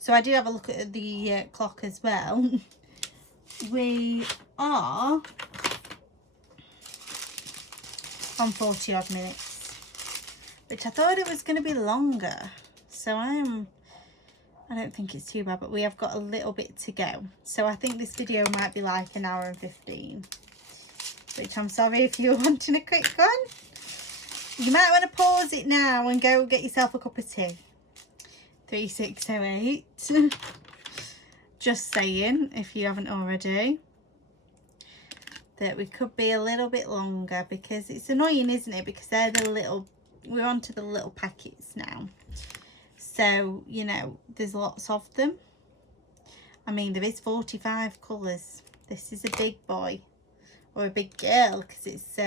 So I did have a look at the clock as well. We are on 40 odd minutes, which I thought it was going to be longer. So I don't think it's too bad, but we have got a little bit to go. So I think this video might be like 1 hour and 15, which I'm sorry if you're wanting a quick one. You might want to pause it now and go get yourself a cup of tea. 3608. Just saying, if you haven't already, that we could be a little bit longer, because it's annoying, isn't it? Because they're the little, we're onto the little packets now. So, you know, there's lots of them. I mean, there is 45 colours. This is a big boy, or a big girl, because it's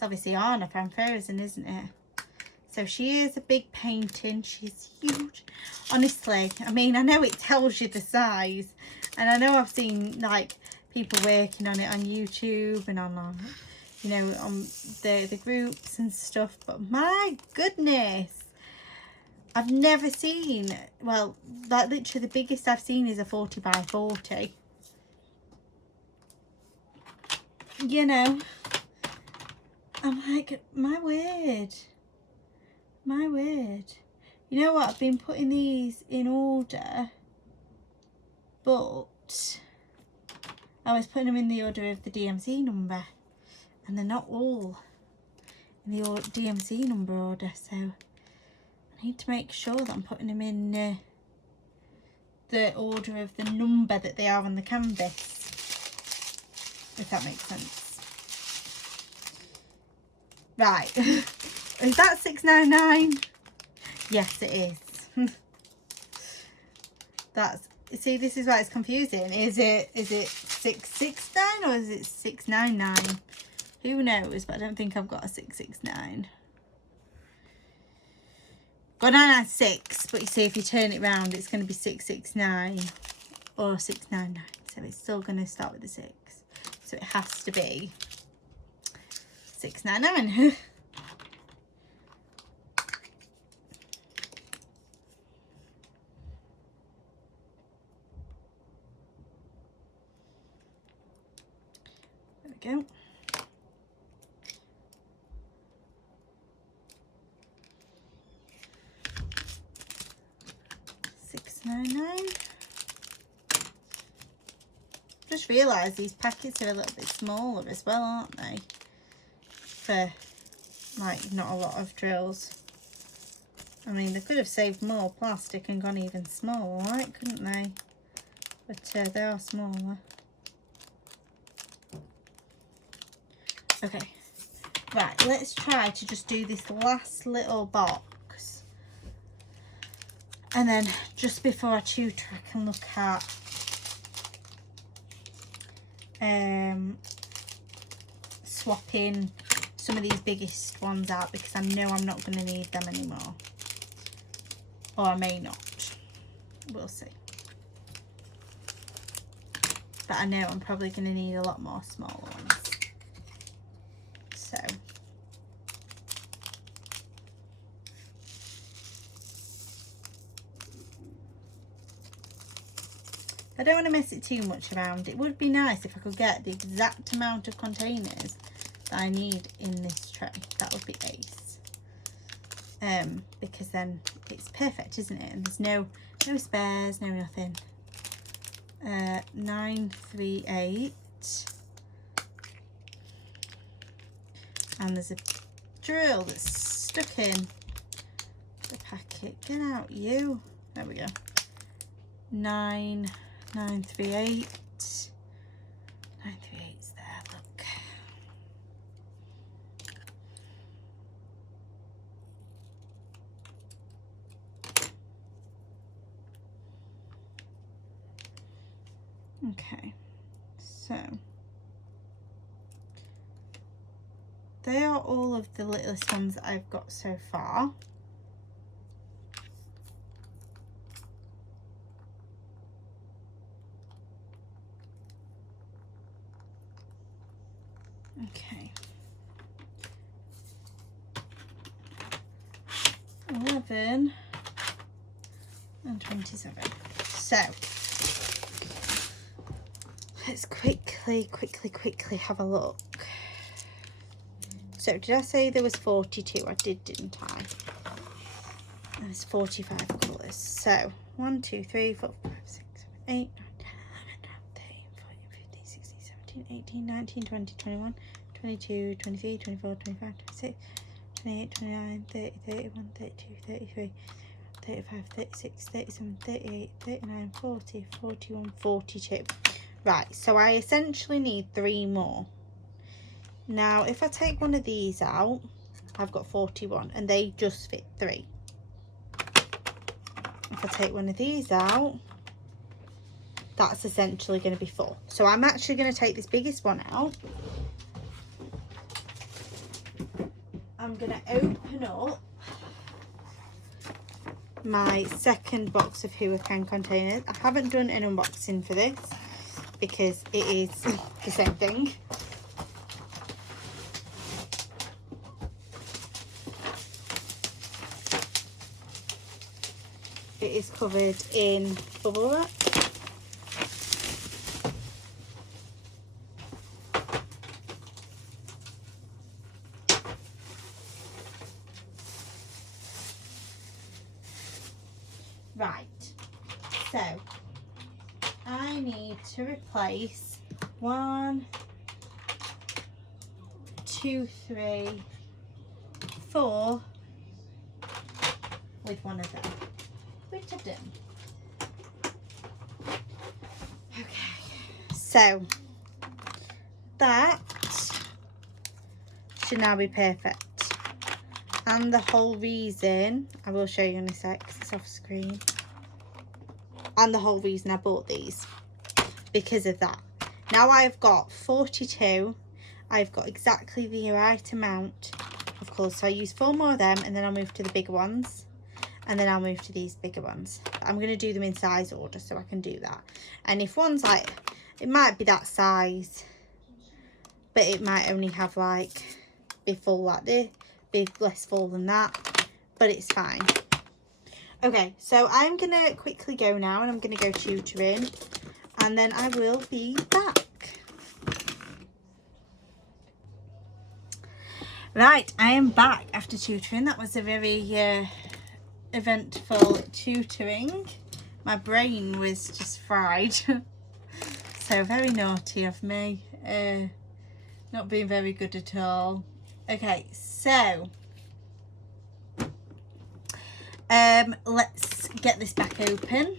obviously Anna from Frozen, isn't it? So she is a big painting. She's huge. Honestly, I mean, I know it tells you the size. And I know I've seen, like, people working on it on YouTube and on you know, on the groups and stuff. But my goodness, I've never seen, well, like, literally the biggest I've seen is a 40 by 40. You know, I'm like, my word. My word. You know what? I've been putting these in order, but I was putting them in the order of the DMC number, and they're not all in the DMC number order, so I need to make sure that I'm putting them in the order of the number that they are on the canvas, if that makes sense. Right, is that 699? Yes, it is. That's, see, this is why it's confusing. Is it 669 or is it 699? Who knows? But I don't think I've got a 669. Got 996, but you see, if you turn it round, it's going to be 669 or 699. So it's still going to start with the 6. So it has to be 699. There we go. Just realised these packets are a little bit smaller as well, aren't they? For like not a lot of drills. I mean, they could have saved more plastic and gone even smaller, right? Couldn't they? But they are smaller. Okay, right, let's try to just do this last little box, and then just before I tutor I can look at swapping some of these biggest ones out, because I know I'm not going to need them anymore, or I may not, we'll see. But I know I'm probably going to need a lot more smaller ones. So I don't want to mess it too much around. It would be nice if I could get the exact amount of containers that I need in this tray. That would be ace. Because then it's perfect, isn't it? And there's no spares, no nothing. 938. And there's a drill that's stuck in the packet. Get out, you. There we go. 938. 938's there, look. Okay, so they are all of the littlest ones that I've got so far. Okay. 11 and 27. So let's quickly have a look. So did I say there was 42? I did, didn't I? There's 45 colours. So 1, 2, 3, 4, 5, 6, 7, 8, 9, 10, 11, 12, 13, 14, 15, 16, 17, 18, 19, 20, 21, 22, 23, 24, 25, 26, 28, 29, 30, 31, 32, 33, 35, 36, 37, 38, 39, 40, 41, 42. Right, so I essentially need 3 more. Now, if I take one of these out, I've got 41, and they just fit 3. If I take one of these out, that's essentially going to be 4. So I'm actually going to take this biggest one out. I'm going to open up my second box of Who I Can containers. I haven't done an unboxing for this because it is the same thing. It is covered in bubble wrap. Right, so I need to replace 1, 2, 3, before with one of them, which I've done. Okay, so that should now be perfect. And the whole reason, I will show you in a sec because it's off screen. And the whole reason I bought these, because of that. Now I've got 42. I've got exactly the right amount of colours. So I use 4 more of them and then I'll move to the bigger ones. And then I'll move to these bigger ones. But I'm going to do them in size order so I can do that. And if one's like, it might be that size, but it might only have like, be full like this, be less full than that, but it's fine. Okay, so I'm going to quickly go now and I'm going to go tutoring and then I will be back. Right, I am back after tutoring. That was a very eventful tutoring. My brain was just fried. So very naughty of me. Not being very good at all. Okay, so let's get this back open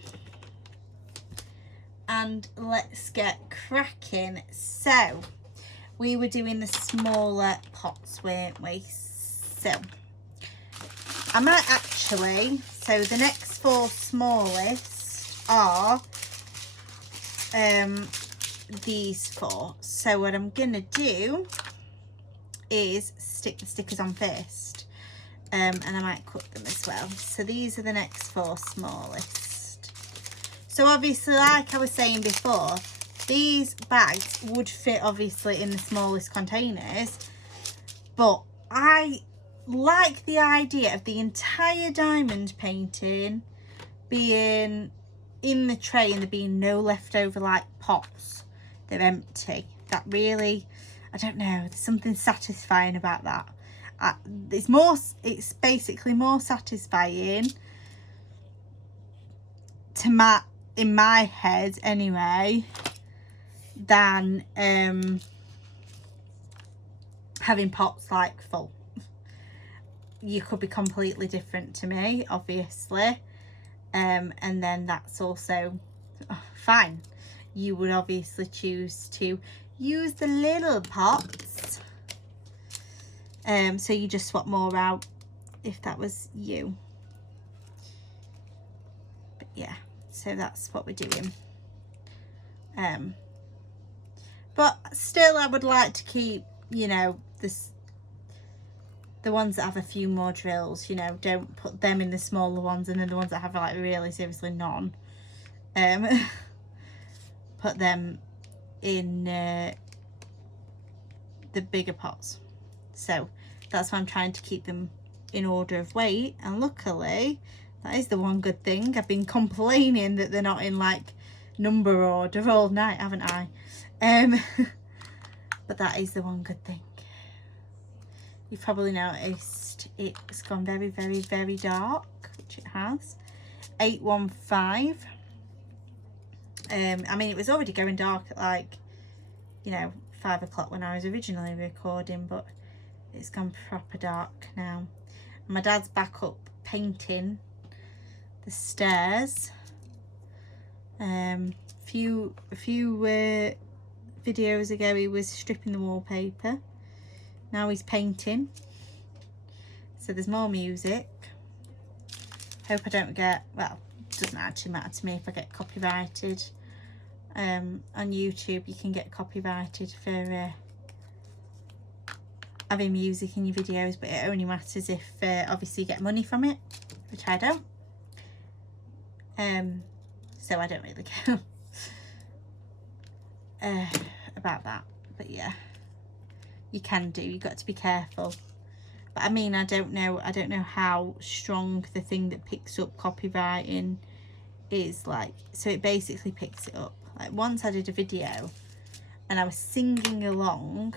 and let's get cracking. So we were doing the smaller pots, weren't we? So I might actually, so the next 4 smallest are these 4. So what I'm gonna do is stick the stickers on first, and I might cut them as well. So these are the next 4 smallest. So obviously, like I was saying before, these bags would fit obviously in the smallest containers, but I like the idea of the entire diamond painting being in the tray and there being no leftover like pots. They're empty. That really, I don't know, there's something satisfying about that. It's basically more satisfying to in my head anyway, than having pots like full. You could be completely different to me, obviously, and then that's also fine. You would obviously choose to use the little pots, so you just swap more out if that was you. But yeah, so that's what we're doing. But still, I would like to keep, you know, the ones that have a few more drills, you know, don't put them in the smaller ones, and then the ones that have like really seriously none, put them in the bigger pots. So that's why I'm trying to keep them in order of weight, and luckily that is the one good thing. I've been complaining that they're not in like number order all night, haven't I? But that is the one good thing. You've probably noticed it's gone very, very, very dark, which it has. 815. I mean, it was already going dark at like, you know, 5 o'clock when I was originally recording, but it's gone proper dark now. My dad's back up painting the stairs. A few videos ago he was stripping the wallpaper. Now he's painting. So there's more music. Hope I don't get, well, it doesn't actually matter to me if I get copyrighted. On YouTube you can get copyrighted for having music in your videos, but it only matters if obviously you get money from it, which I don't. So I don't really care about that, but yeah, you can do. You've got to be careful. But I mean, I don't know how strong the thing that picks up copywriting is, like, so it basically picks it up. Like once I did a video and I was singing along,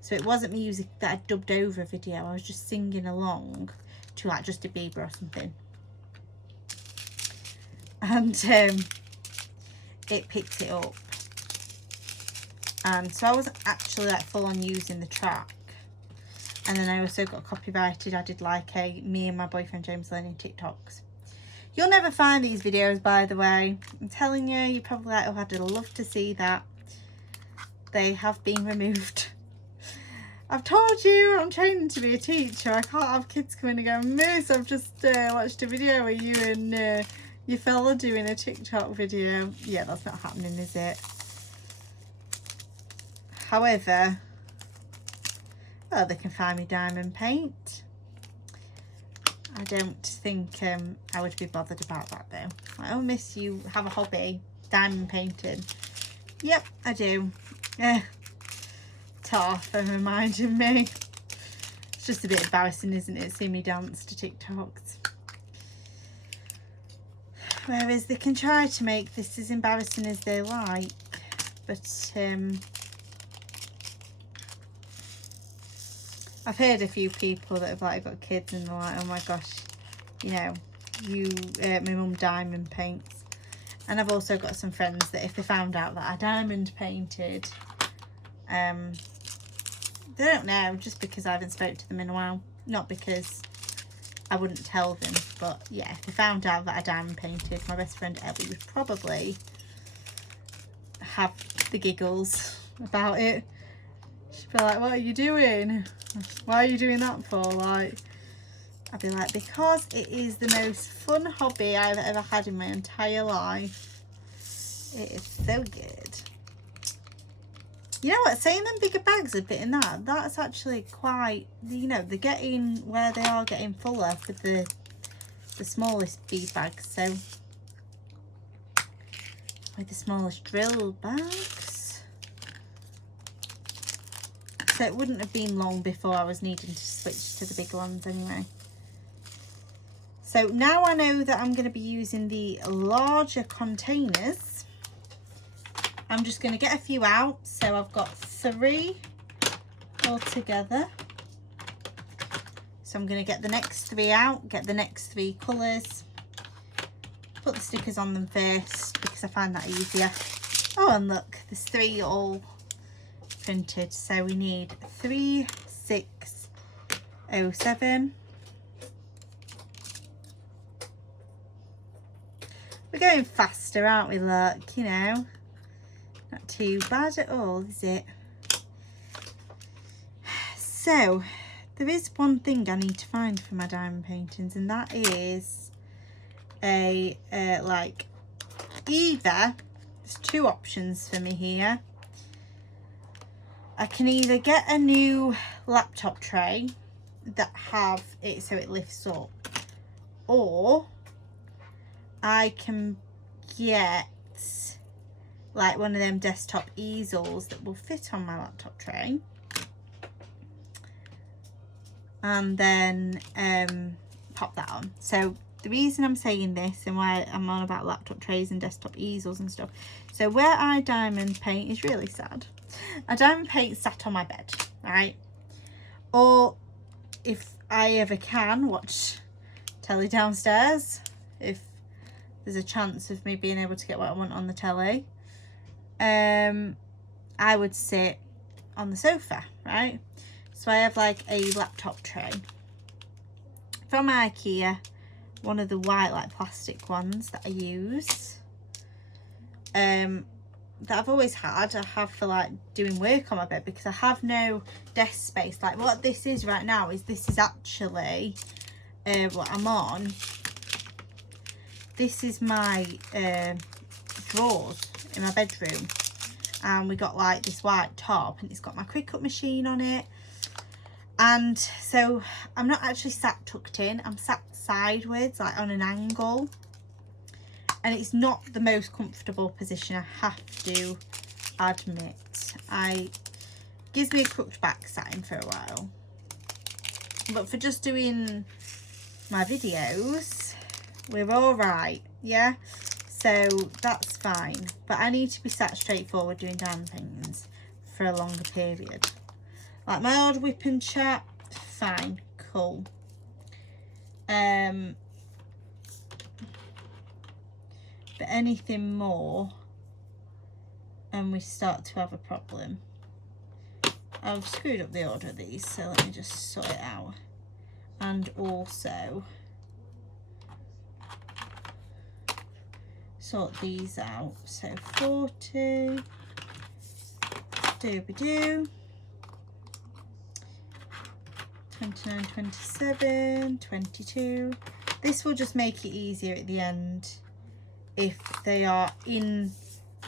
so it wasn't music that I dubbed over a video, I was just singing along to like Justin Bieber or something, and it picked it up. And so I wasn't actually like full on using the track, And then I also got copyrighted. I did like a me and my boyfriend James learning TikToks. You'll never find these videos, by the way. I'm telling you, you're probably like, oh, I'd love to see that. They have been removed. I've told you I'm training to be a teacher. I can't have kids come in and go, Miss, I've just watched a video where you and your fella doing a TikTok video. Yeah, that's not happening, is it? However, well, they can find me diamond paint. I don't think I would be bothered about that though. Like, oh, Miss, you have a hobby, diamond painting. Yep, I do. Yeah. Tough and reminding me. It's just a bit embarrassing, isn't it, seeing me dance to TikToks. Whereas they can try to make this as embarrassing as they like, but I've heard a few people that have like got kids and they're like, oh my gosh, you know, my mum diamond paints. And I've also got some friends that if they found out that I diamond painted, they don't know, just because I haven't spoke to them in a while. Not because I wouldn't tell them, but yeah, if they found out that I diamond painted, my best friend Ellie would probably have the giggles about it. She'd be like, what are you doing? Why are you doing that for? Like, I'd be like, because it is the most fun hobby I've ever had in my entire life. It is so good. You know what, saying them bigger bags a bit in that's actually quite, you know, they're getting where they are getting fuller for the smallest bead bags. So with the smallest drill bags. So it wouldn't have been long before I was needing to switch to the big ones anyway. So now I know that I'm going to be using the larger containers. I'm just going to get a few out. So I've got 3 altogether. So I'm going to get the next 3 out, get the next 3 colours, put the stickers on them first because I find that easier. Oh, and look, there's 3 all printed. So we need 3607. We're going faster, aren't we? Look, you know. Not too bad at all, is it? So, there is one thing I need to find for my diamond paintings, and that is a, like, either, there's 2 options for me here. I can either get a new laptop tray that have it so it lifts up, or I can get like one of them desktop easels that will fit on my laptop tray, and then pop that on. So the reason I'm saying this and why I'm on about laptop trays and desktop easels and stuff, so where I diamond paint is really sad. I diamond paint sat on my bed, right? Or if I ever can watch telly downstairs, if there's a chance of me being able to get what I want on the telly, I would sit on the sofa, right? So I have like a laptop tray from IKEA, one of the white like plastic ones that I use, that I've always had. I have for like doing work on my bed because I have no desk space. Like what this is right now is actually what I'm on. This is my drawers in my bedroom, and we got like this white top and it's got my Cricut machine on it, and so I'm not actually sat tucked in, I'm sat sideways, like on an angle, and it's not the most comfortable position, I have to admit. Gives me a crooked back sitting for a while, but for just doing my videos we're all right, yeah. So that's fine, but I need to be sat straight forward doing diamond paintings for a longer period. Like my old whip and chat, fine, cool. But anything more and we start to have a problem. I've screwed up the order of these, so let me just sort it out. And also sort these out. So 40, doobie-doo, 29, 27, 22. This will just make it easier at the end if they are in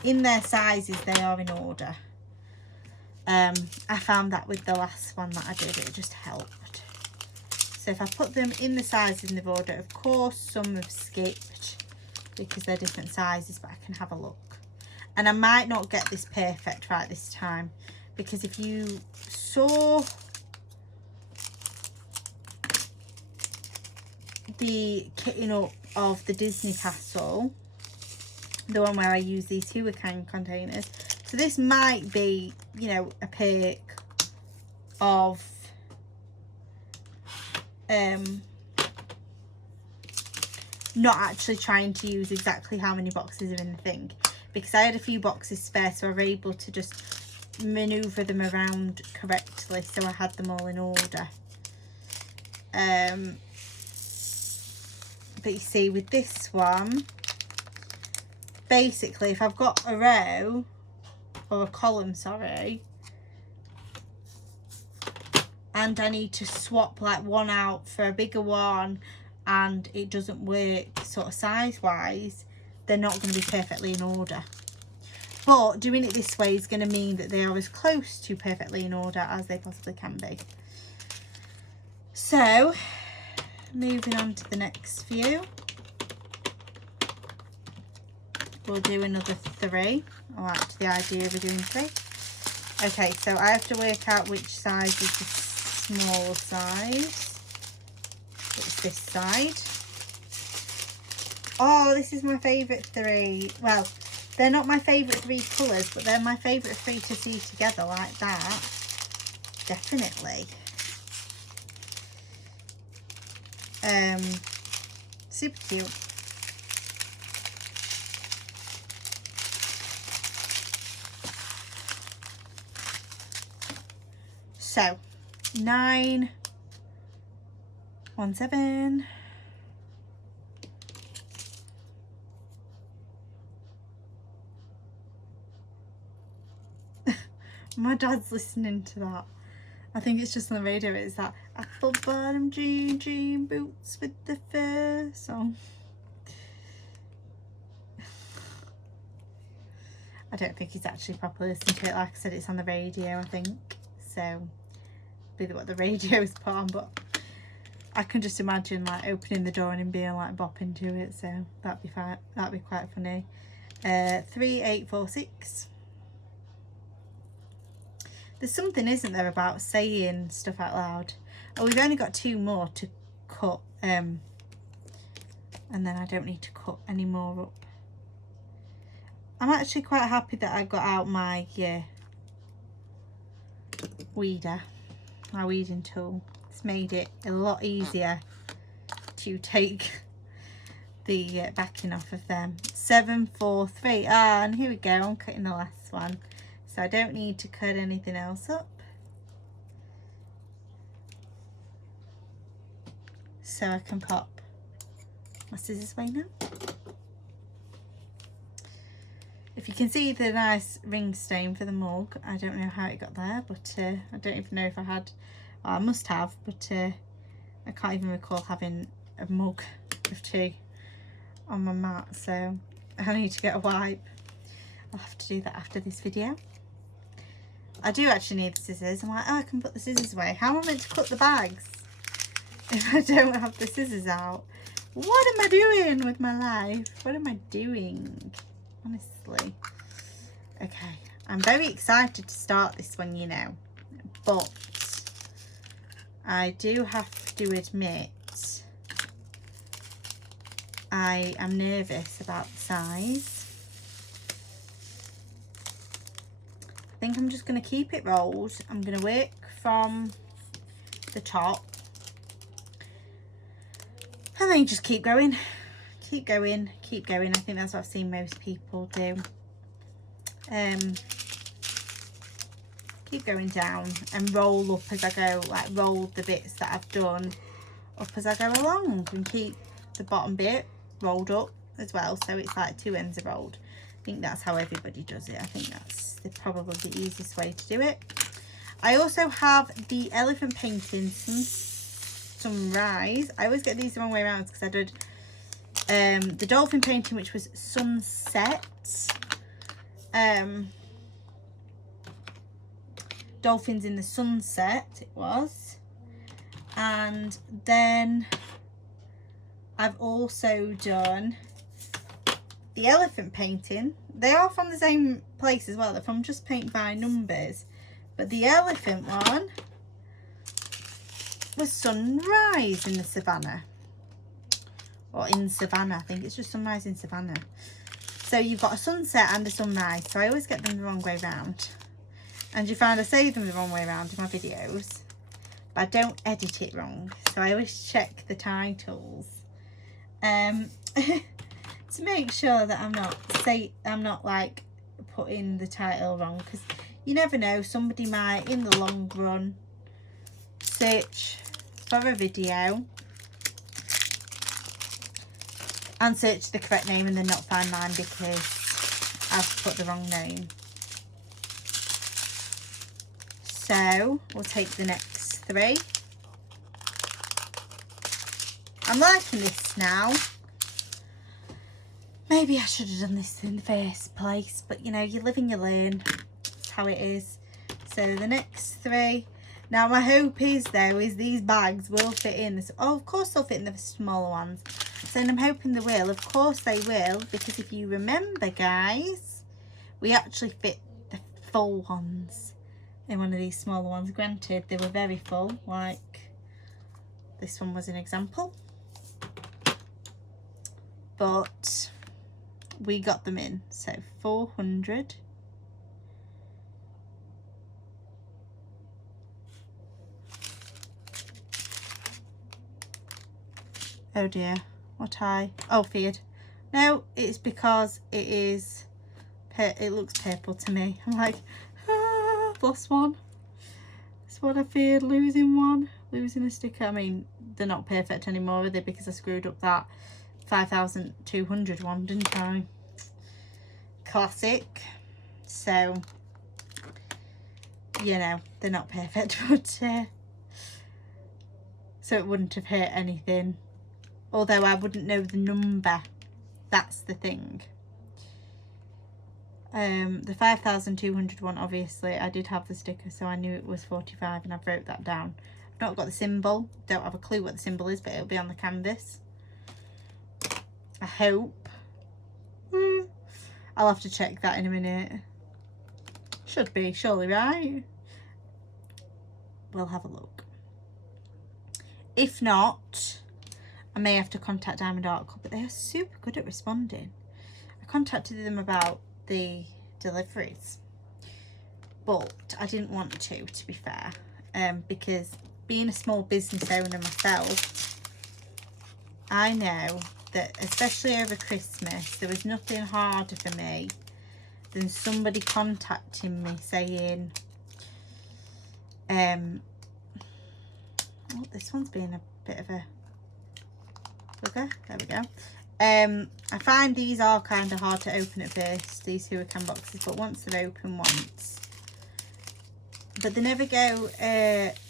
their sizes, they are in order. I found that with the last one that I did, it just helped. So if I put them in the sizes in the order, of course some have skipped because they're different sizes, but I can have a look. And I might not get this perfect right this time, because if you saw the kitting up of the Disney Castle, the one where I use these Hurricane containers, so this might be, you know, a pick of not actually trying to use exactly how many boxes are in the thing, because I had a few boxes spare, so I was able to just maneuver them around correctly, so I had them all in order. But you see, with this one, basically if I've got a row or a column, sorry, and I need to swap like one out for a bigger one and it doesn't work sort of size wise, they're not going to be perfectly in order. But doing it this way is going to mean that they are as close to perfectly in order as they possibly can be. So moving on to the next few, we'll do another 3. I like the idea of doing 3. Okay, so I have to work out which size is the small size. It's this side. Oh, this is my favourite 3. Well, they're not my favourite 3 colours, but they're my favourite 3 to see together like that. Definitely. Super cute. So 917. My dad's listening to that. I think it's just on the radio. It's that apple bottom jean boots with the fur song. I don't think he's actually properly listening to it. Like I said, it's on the radio, I think. So, be what the radio's put on. But I can just imagine like opening the door and him being like bopping to it. So that'd be fine. That'd be quite funny. 3846. There's something, isn't there, about saying stuff out loud. Oh, we've only got 2 more to cut, and then I don't need to cut any more up. I'm actually quite happy that I got out my weeder, my weeding tool. It's made it a lot easier to take the backing off of them. 743. Ah, and here we go. I'm cutting the last one. So I don't need to cut anything else up. So I can pop my scissors away now. If you can see the nice ring stain for the mug, I don't know how it got there, but I don't even know if I had, well, I must have, but I can't even recall having a mug of tea on my mat, so I need to get a wipe. I'll have to do that after this video. I do actually need the scissors. I'm like, oh, I can put the scissors away. How am I meant to cut the bags if I don't have the scissors out? What am I doing with my life? What am I doing? Honestly. Okay. I'm very excited to start this one, you know. But I do have to admit I am nervous about the size. I think I'm just going to keep it rolled. I'm going to work from the top. And then just keep going. Keep going. Keep going. I think that's what I've seen most people do. keep going down and roll up as I go, like roll the bits that I've done up as I go along, and keep the bottom bit rolled up as well, so it's like two ends are rolled. I think that's how everybody does it. I think that's probably the easiest way to do it. I also have the elephant painting sunrise. I always get these the wrong way around because I did the dolphin painting, which was sunset. Dolphins in the sunset it was. And then I've also done the elephant painting. They are from the same place as well. They're from Just Paint by Numbers. But the elephant one was sunrise in the savannah. Or in savannah, I think it's just sunrise in savannah. So you've got a sunset and a sunrise. So I always get them the wrong way round. And you find I say them the wrong way around in my videos. But I don't edit it wrong. So I always check the titles. To make sure that I'm not like putting the title wrong, because you never know, somebody might in the long run search for a video and search the correct name and then not find mine because I've put the wrong name. So we'll take the next three. I'm liking this now. Maybe I should have done this in the first place, but you know, you live and you learn. That's how it is. So the next three. Now my hope is though, is these bags will fit in this. Oh, of course they'll fit in the smaller ones. So I'm hoping they will. Of course they will, because if you remember guys, we actually fit the full ones in one of these smaller ones. Granted, they were very full, like this one was an example. But we got them in. So 400. Oh dear, oh, feared. No, it's because it is, it looks purple to me. I'm like, lost one. That's what I feared, losing one, losing a sticker. I mean, they're not perfect anymore, are they? Because I screwed up that 5,200 one, didn't I? Classic. So, you know, they're not perfect, but so it wouldn't have hurt anything. Although I wouldn't know the number. That's the thing. The 5,200 one, obviously, I did have the sticker, so I knew it was 45 and I wrote that down. I've not got the symbol. Don't have a clue what the symbol is, but it'll be on the canvas. I hope. I'll have to check that in a minute. Should be, surely, right? We'll have a look. If not, I may have to contact Diamond Art Club, but they are super good at responding. I contacted them about the deliveries, but I didn't want to be fair, because being a small business owner myself, I know that especially over Christmas, there was nothing harder for me than somebody contacting me saying, oh, this one's being a bit of a bugger. There we go. I find these are kind of hard to open at first, these Huracan boxes, but once they're open once, but they never go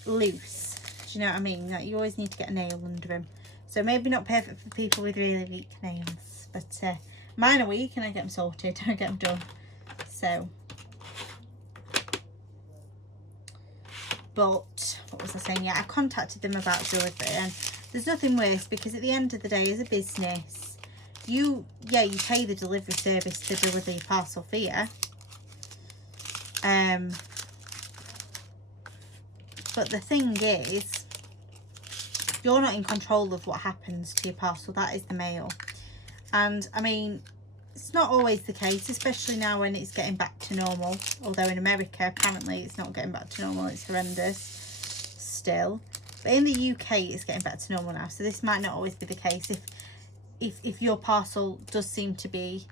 loose. Do you know what I mean? Like, you always need to get a nail under them. So maybe not perfect for people with really weak nails, but mine are weak and I get them sorted. I get them done. So, but what was I saying? Yeah, I contacted them about delivery, and there's nothing worse, because at the end of the day, as a business, you pay the delivery service to deliver your parcel for you. But the thing is, you're not in control of what happens to your parcel. That is the mail. And I mean, it's not always the case, especially now when it's getting back to normal. Although in America, apparently it's not getting back to normal. It's horrendous still. But in the UK, it's getting back to normal now. So this might not always be the case. If your parcel does seem to be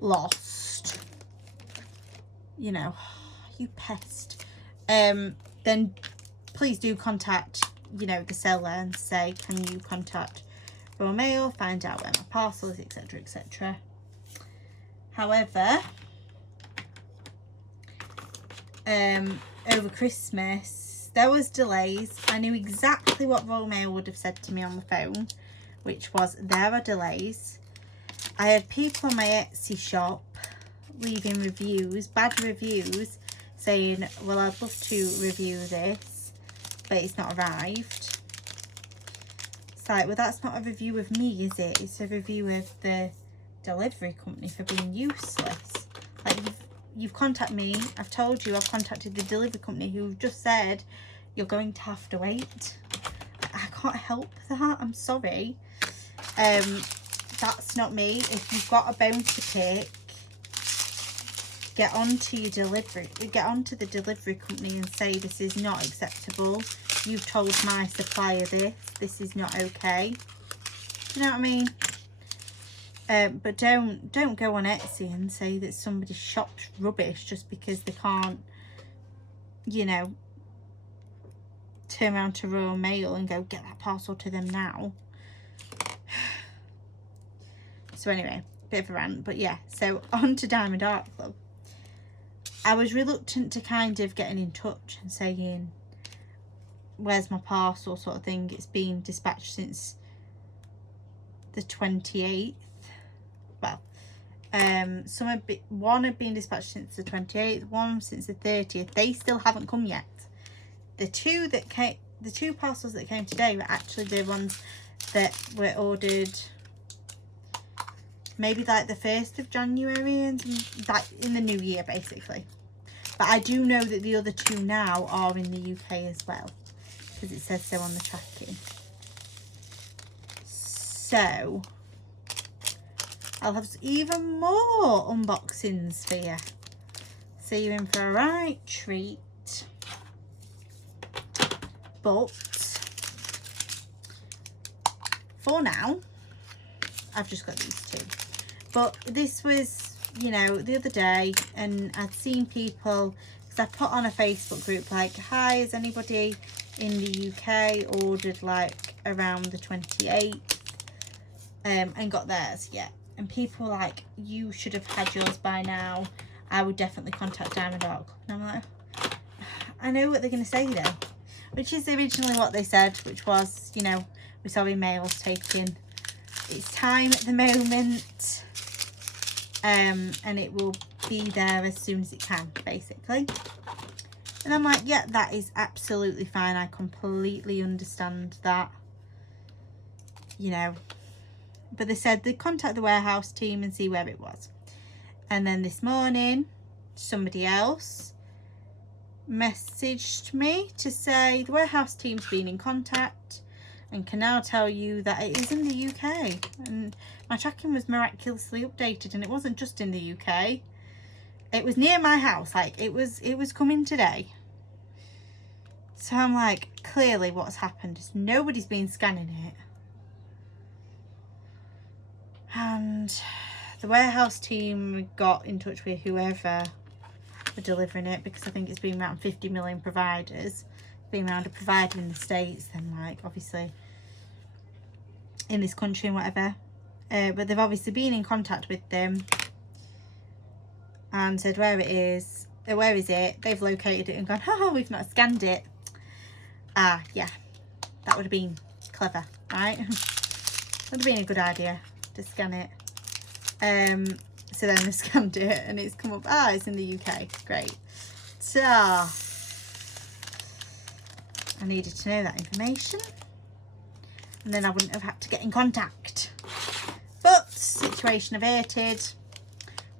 lost, you know, you pest. then please do contact, you know, the seller and say, can you contact Royal Mail, find out where my parcel is, etc, etc. However, over Christmas there was delays. I knew exactly what Royal Mail would have said to me on the phone, which was, there are delays. I had people on my Etsy shop leaving reviews, bad reviews, saying, well, I'd love to review this, but it's not arrived. It's like, well, that's not a review of me, is it? It's a review of the delivery company for being useless. Like, you've contacted me, I've told you I've contacted the delivery company who just said you're going to have to wait. I can't help that, I'm sorry. That's not me. If you've got a bone to pick, get onto the delivery company and say, this is not acceptable. You've told my supplier this is not okay. Do you know what I mean? But don't go on Etsy and say that somebody's shop's rubbish just because they can't, you know, turn around to Royal Mail and go, get that parcel to them now. So anyway, bit of a rant, but yeah, so on to Diamond Art Club. I was reluctant to kind of getting in touch and saying, where's my parcel, sort of thing. It's been dispatched since the 28th. Well, one had been dispatched since the 28th, one since the 30th. They still haven't come yet. The two parcels that came today were actually the ones that were ordered maybe like the 1st of January and like in the new year basically. But I do know that the other two now are in the UK as well, because it says so on the tracking. So I'll have even more unboxings for you. So you're in for a right treat. But for now, I've just got these two. But this was, you know, the other day, and I'd seen people, because I put on a Facebook group like, hi, is anybody in the UK ordered like around the 28th and got theirs yet? And people were like, you should have had yours by now. I would definitely contact Diamond Art Club. And I'm like, I know what they're going to say though. Which is originally what they said, which was, you know, we're sorry, mail's taking its time at the moment. And it will be there as soon as it can, basically. And I'm like, yeah, that is absolutely fine. I completely understand that, you know. But they said they'd contact the warehouse team and see where it was. And then this morning, somebody else messaged me to say the warehouse team's been in contact and can now tell you that it is in the UK. And my tracking was miraculously updated, and it wasn't just in the UK. It was near my house. Like, it was coming today. So I'm like, clearly what's happened is nobody's been scanning it. And the warehouse team got in touch with whoever were delivering it, because I think it's been around 50 million providers. Being around a provider in the States, then like obviously in this country and whatever. But they've obviously been in contact with them and said where it is. Where is it? They've located it and gone, oh, we've not scanned it. Ah, yeah, that would have been clever, right? Would have been a good idea to scan it. So then they scanned it and it's come up, ah, it's in the UK. Great. So I needed to know that information, and then I wouldn't have had to get in contact. But situation averted,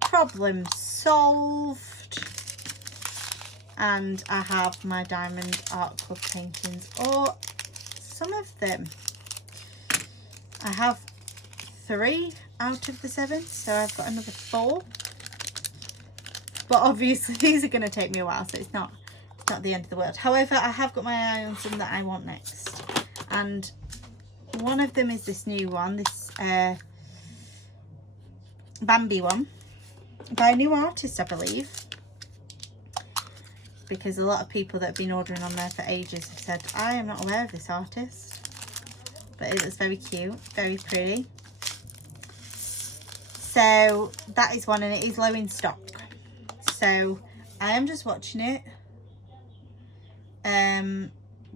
problem solved, and I have my Diamond Art Club paintings, or some of them. I have 3 out of the 7, so I've got another 4. But obviously these are going to take me a while, so it's not the end of the world. However, I have got my eye on some that I want next, and one of them is this new one, this Bambi one, by a new artist, I believe. because a lot of people that have been ordering on there for ages have said, I am not aware of this artist. But it looks very cute, very pretty. So that is one, and it is low in stock. So I am just watching it.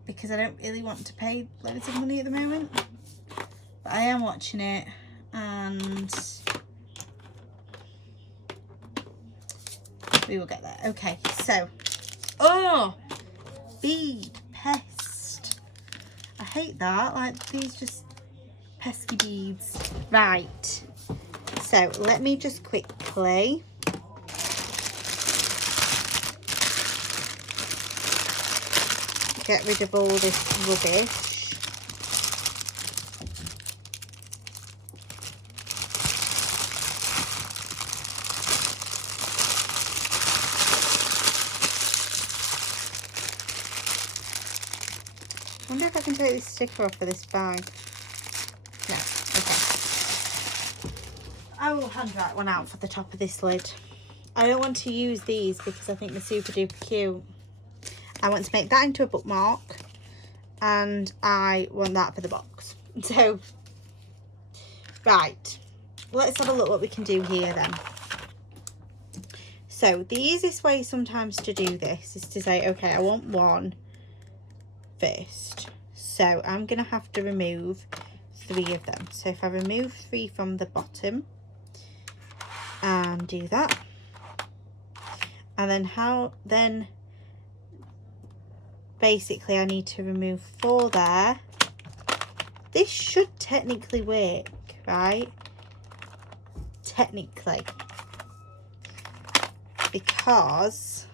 Because I don't really want to pay loads of money at the moment. But I am watching it, and we will get there. Okay, so, oh, bead pest. I hate that, like these just pesky beads. Right, so let me just quickly get rid of all this rubbish. I wonder if I can take this sticker off of this bag. No, okay. I will handwrite one out for the top of this lid. I don't want to use these because I think they're super duper cute. I want to make that into a bookmark, and I want that for the box. So, right, let's have a look what we can do here then. So the easiest way sometimes to do this is to say, okay, I want one first. So I'm going to have to remove 3 of them. So if I remove 3 from the bottom and do that, and then basically I need to remove 4 there. This should technically work, right? Technically. Because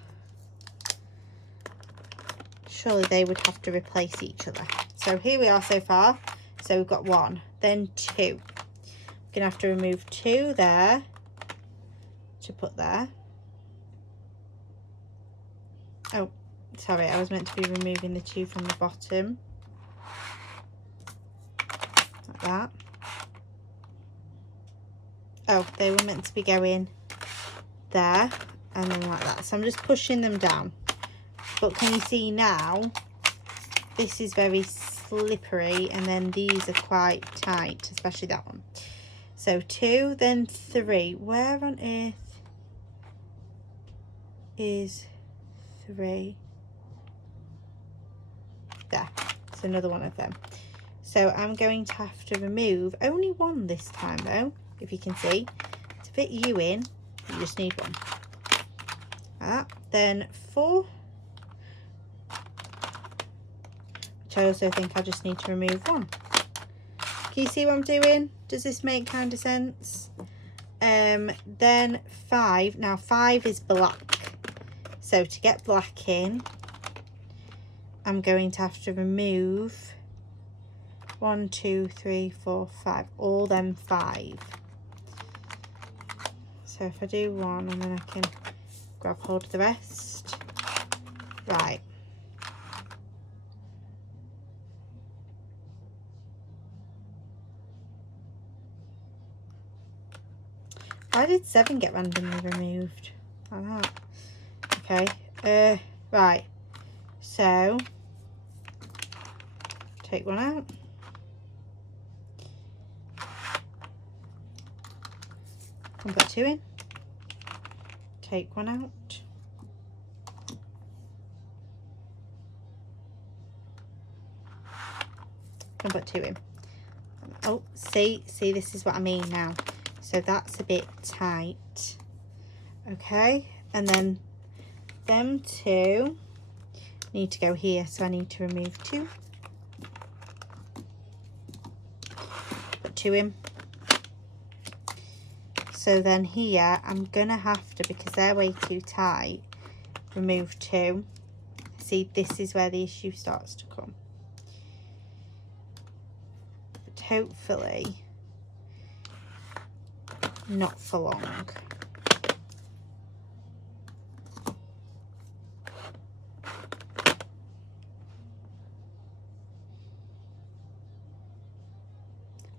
surely they would have to replace each other. So here we are so far. So we've got 1, then 2. I'm gonna have to remove 2 there to put there. Oh, sorry, I was meant to be removing the 2 from the bottom. Like that. Oh, they were meant to be going there and then like that. So I'm just pushing them down. But can you see now, this is very slippery, and then these are quite tight, especially that one. So 2, then 3. Where on earth is 3? There, it's another one of them. So I'm going to have to remove only 1 this time though, if you can see. To fit you in, you just need 1. Like that. Then 4. Which I also think I just need to remove 1. Can you see what I'm doing? Does this make kind of sense? Then 5. Now 5 is black. So to get black in, I'm going to have to remove 1, 2, 3, 4, 5. All them 5. So if I do 1, and then I can grab hold of the rest. Right. Why did 7 get randomly removed? Like that. Okay. Right. So take 1 out. And put 2 in. Take 1 out. And put 2 in. Oh, see, this is what I mean now. So that's a bit tight. Okay, and then them 2 need to go here, so I need to remove 2. Put 2 in. So then here I'm gonna have to, because they're way too tight, remove 2. See, this is where the issue starts to come. But hopefully not for long.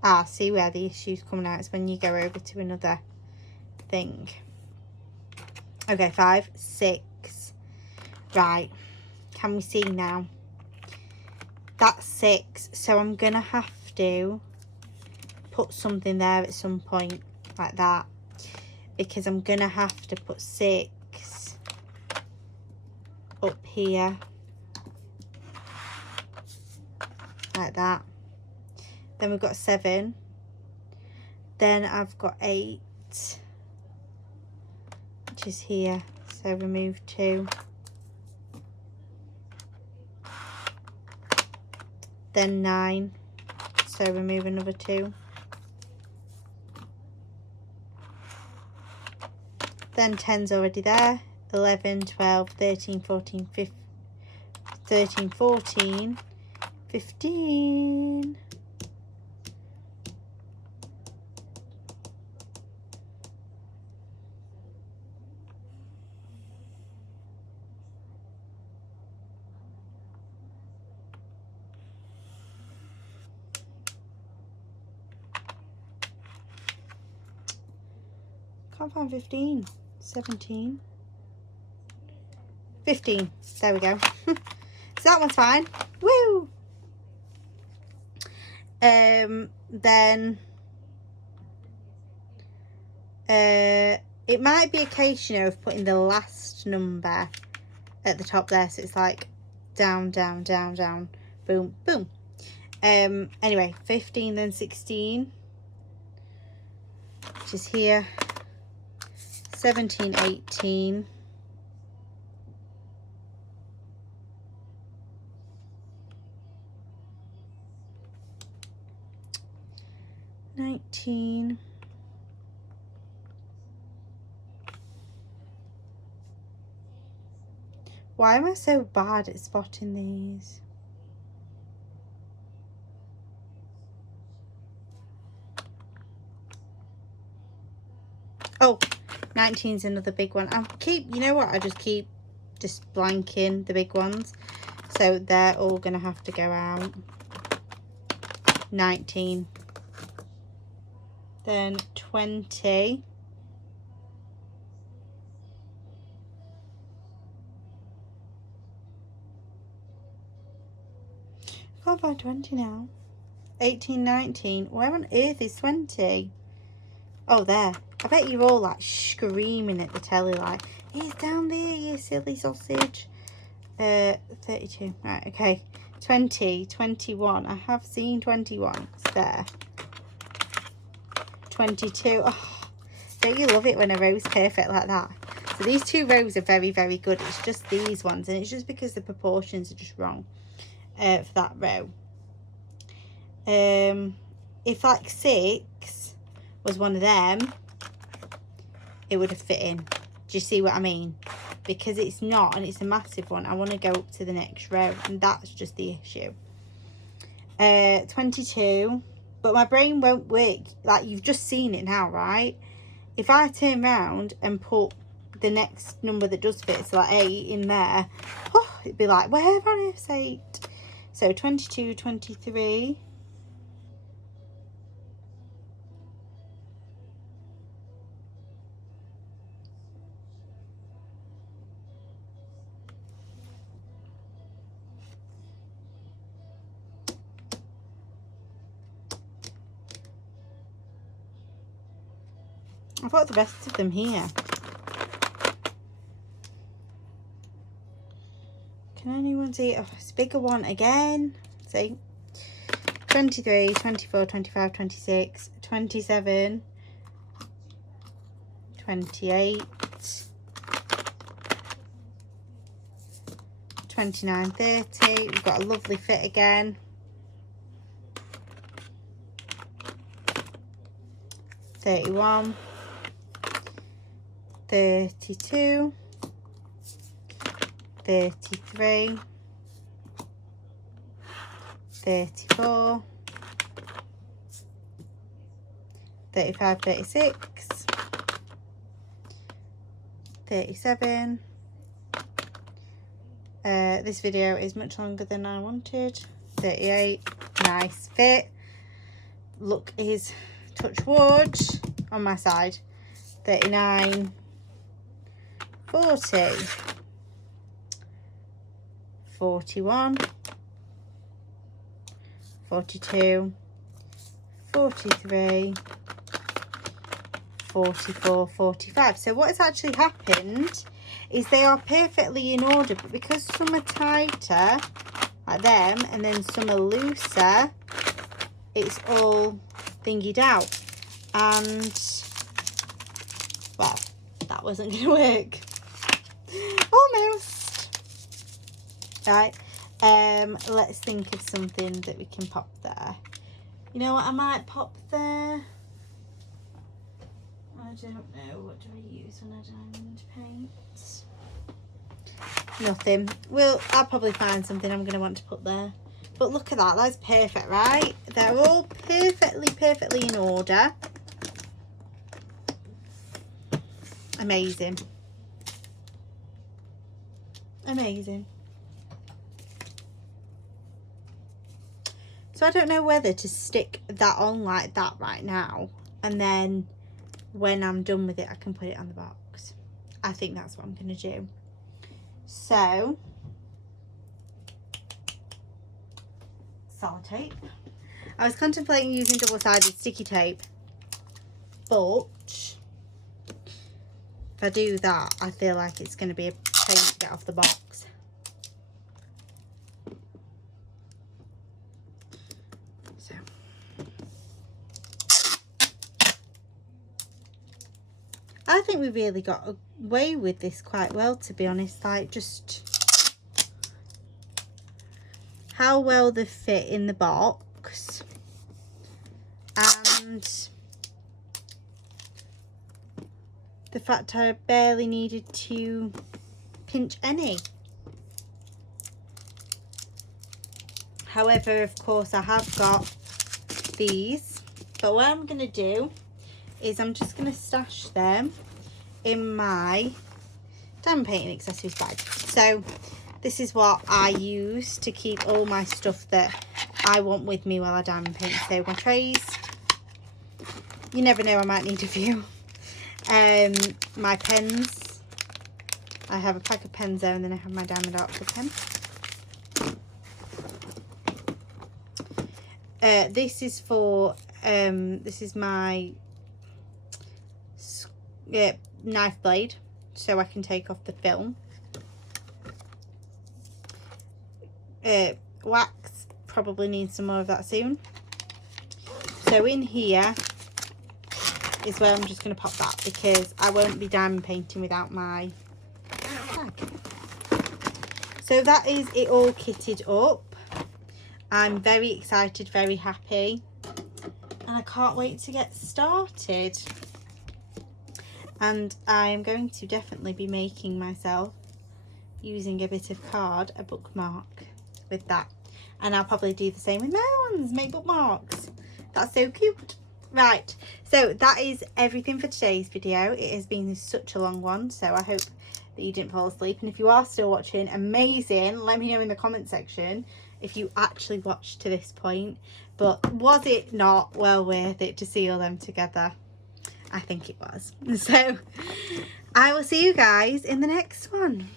Ah, see where the issue's coming out. It's when you go over to another thing. Okay, 5, 6. Right, can we see now? That's 6, so I'm gonna have to put something there at some point like that, because I'm gonna have to put 6 up here like that. Then we've got 7, then I've got 8, which is here, so remove 2, then 9, so remove another 2, then 10's already there, 11, 12, 13, 14, 15, 13, 14, 15. Can't find 15, 17, 15. There we go. So that one's fine. Woo! Then it might be a case, you know, of putting the last number at the top there, so it's like down, down, down, down, boom, boom. Anyway, 15, then 16, which is here, 17, 18, 19, 20. Why am I so bad at spotting these? Oh, 19's another big one. You know what? I just keep blanking the big ones. So they're all going to have to go out. 19. Then 20. I can't find 20 now. 18, 19. Where on earth is 20? Oh, there. I bet you're all like screaming at the telly like, it's down there, you silly sausage. 32. Right, okay. 20, 21. I have seen 21. It's there. 22. Oh, don't you love it when a row's perfect like that? So these 2 rows are very, very good. It's just these ones, and it's just because the proportions are just wrong for that row. If like 6 was one of them, it would have fit in. Do you see what I mean? Because it's not, and it's a massive one, I want to go up to the next row, and that's just the issue. 22, but my brain won't work. Like, you've just seen it now, right? If I turn round and put the next number that does fit, so like 8 in there, oh, it'd be like, where on earth's 8? So 22, 23. I've got the rest of them here. Can anyone see? Oh, it's a bigger one again. See? 23, 24, 25, 26, 27, 28, 29, 30. We've got a lovely fit again. 31, 32, 33, 34, 35, 36, 37. This video is much longer than I wanted. 38, nice fit. Look is touch wood on my side. 39, 40, 41, 42, 43, 44, 45. So what has actually happened is they are perfectly in order, but because some are tighter like them and then some are looser, it's all thingied out. And well, that wasn't going to work. Almost. Right. Let's think of something that we can pop there. You know what I might pop there? I don't know. What do I use when I diamond paint? Nothing. Well, I'll probably find something I'm going to want to put there. But look at that. That's perfect, right? They're all perfectly in order. Amazing. Amazing. So I don't know whether to stick that on like that right now, and then when I'm done with it I can put it on the box. I think that's what I'm going to do. So sellotape. I was contemplating using double-sided sticky tape, but if I do that I feel like it's going to be a pain to get off the box. So I think we really got away with this quite well, to be honest. Like, just how well they fit in the box, and the fact I barely needed to pinch any. However, of course, I have got these, but what I'm going to do is I'm just going to stash them in my diamond painting accessories bag. So this is what I use to keep all my stuff that I want with me while I diamond paint. So my trays, you never know, I might need a few. My pens, I have a pack of pens there, and then I have my Diamond Art Club pen. This is for this is my knife blade, so I can take off the film. Wax, probably need some more of that soon. So in here is where I'm just going to pop that, because I won't be diamond painting without my bag. So that is it all kitted up. I'm very excited, very happy, and I can't wait to get started. And I'm going to definitely be making myself, using a bit of card, a bookmark with that. And I'll probably do the same with my ones, make bookmarks. That's so cute. Right, so that is everything for today's video. It has been such a long one, so I hope that you didn't fall asleep. And if you are still watching, amazing. Let me know in the comment section if you actually watched to this point. But was it not well worth it to see all them together? I think it was. So I will see you guys in the next one.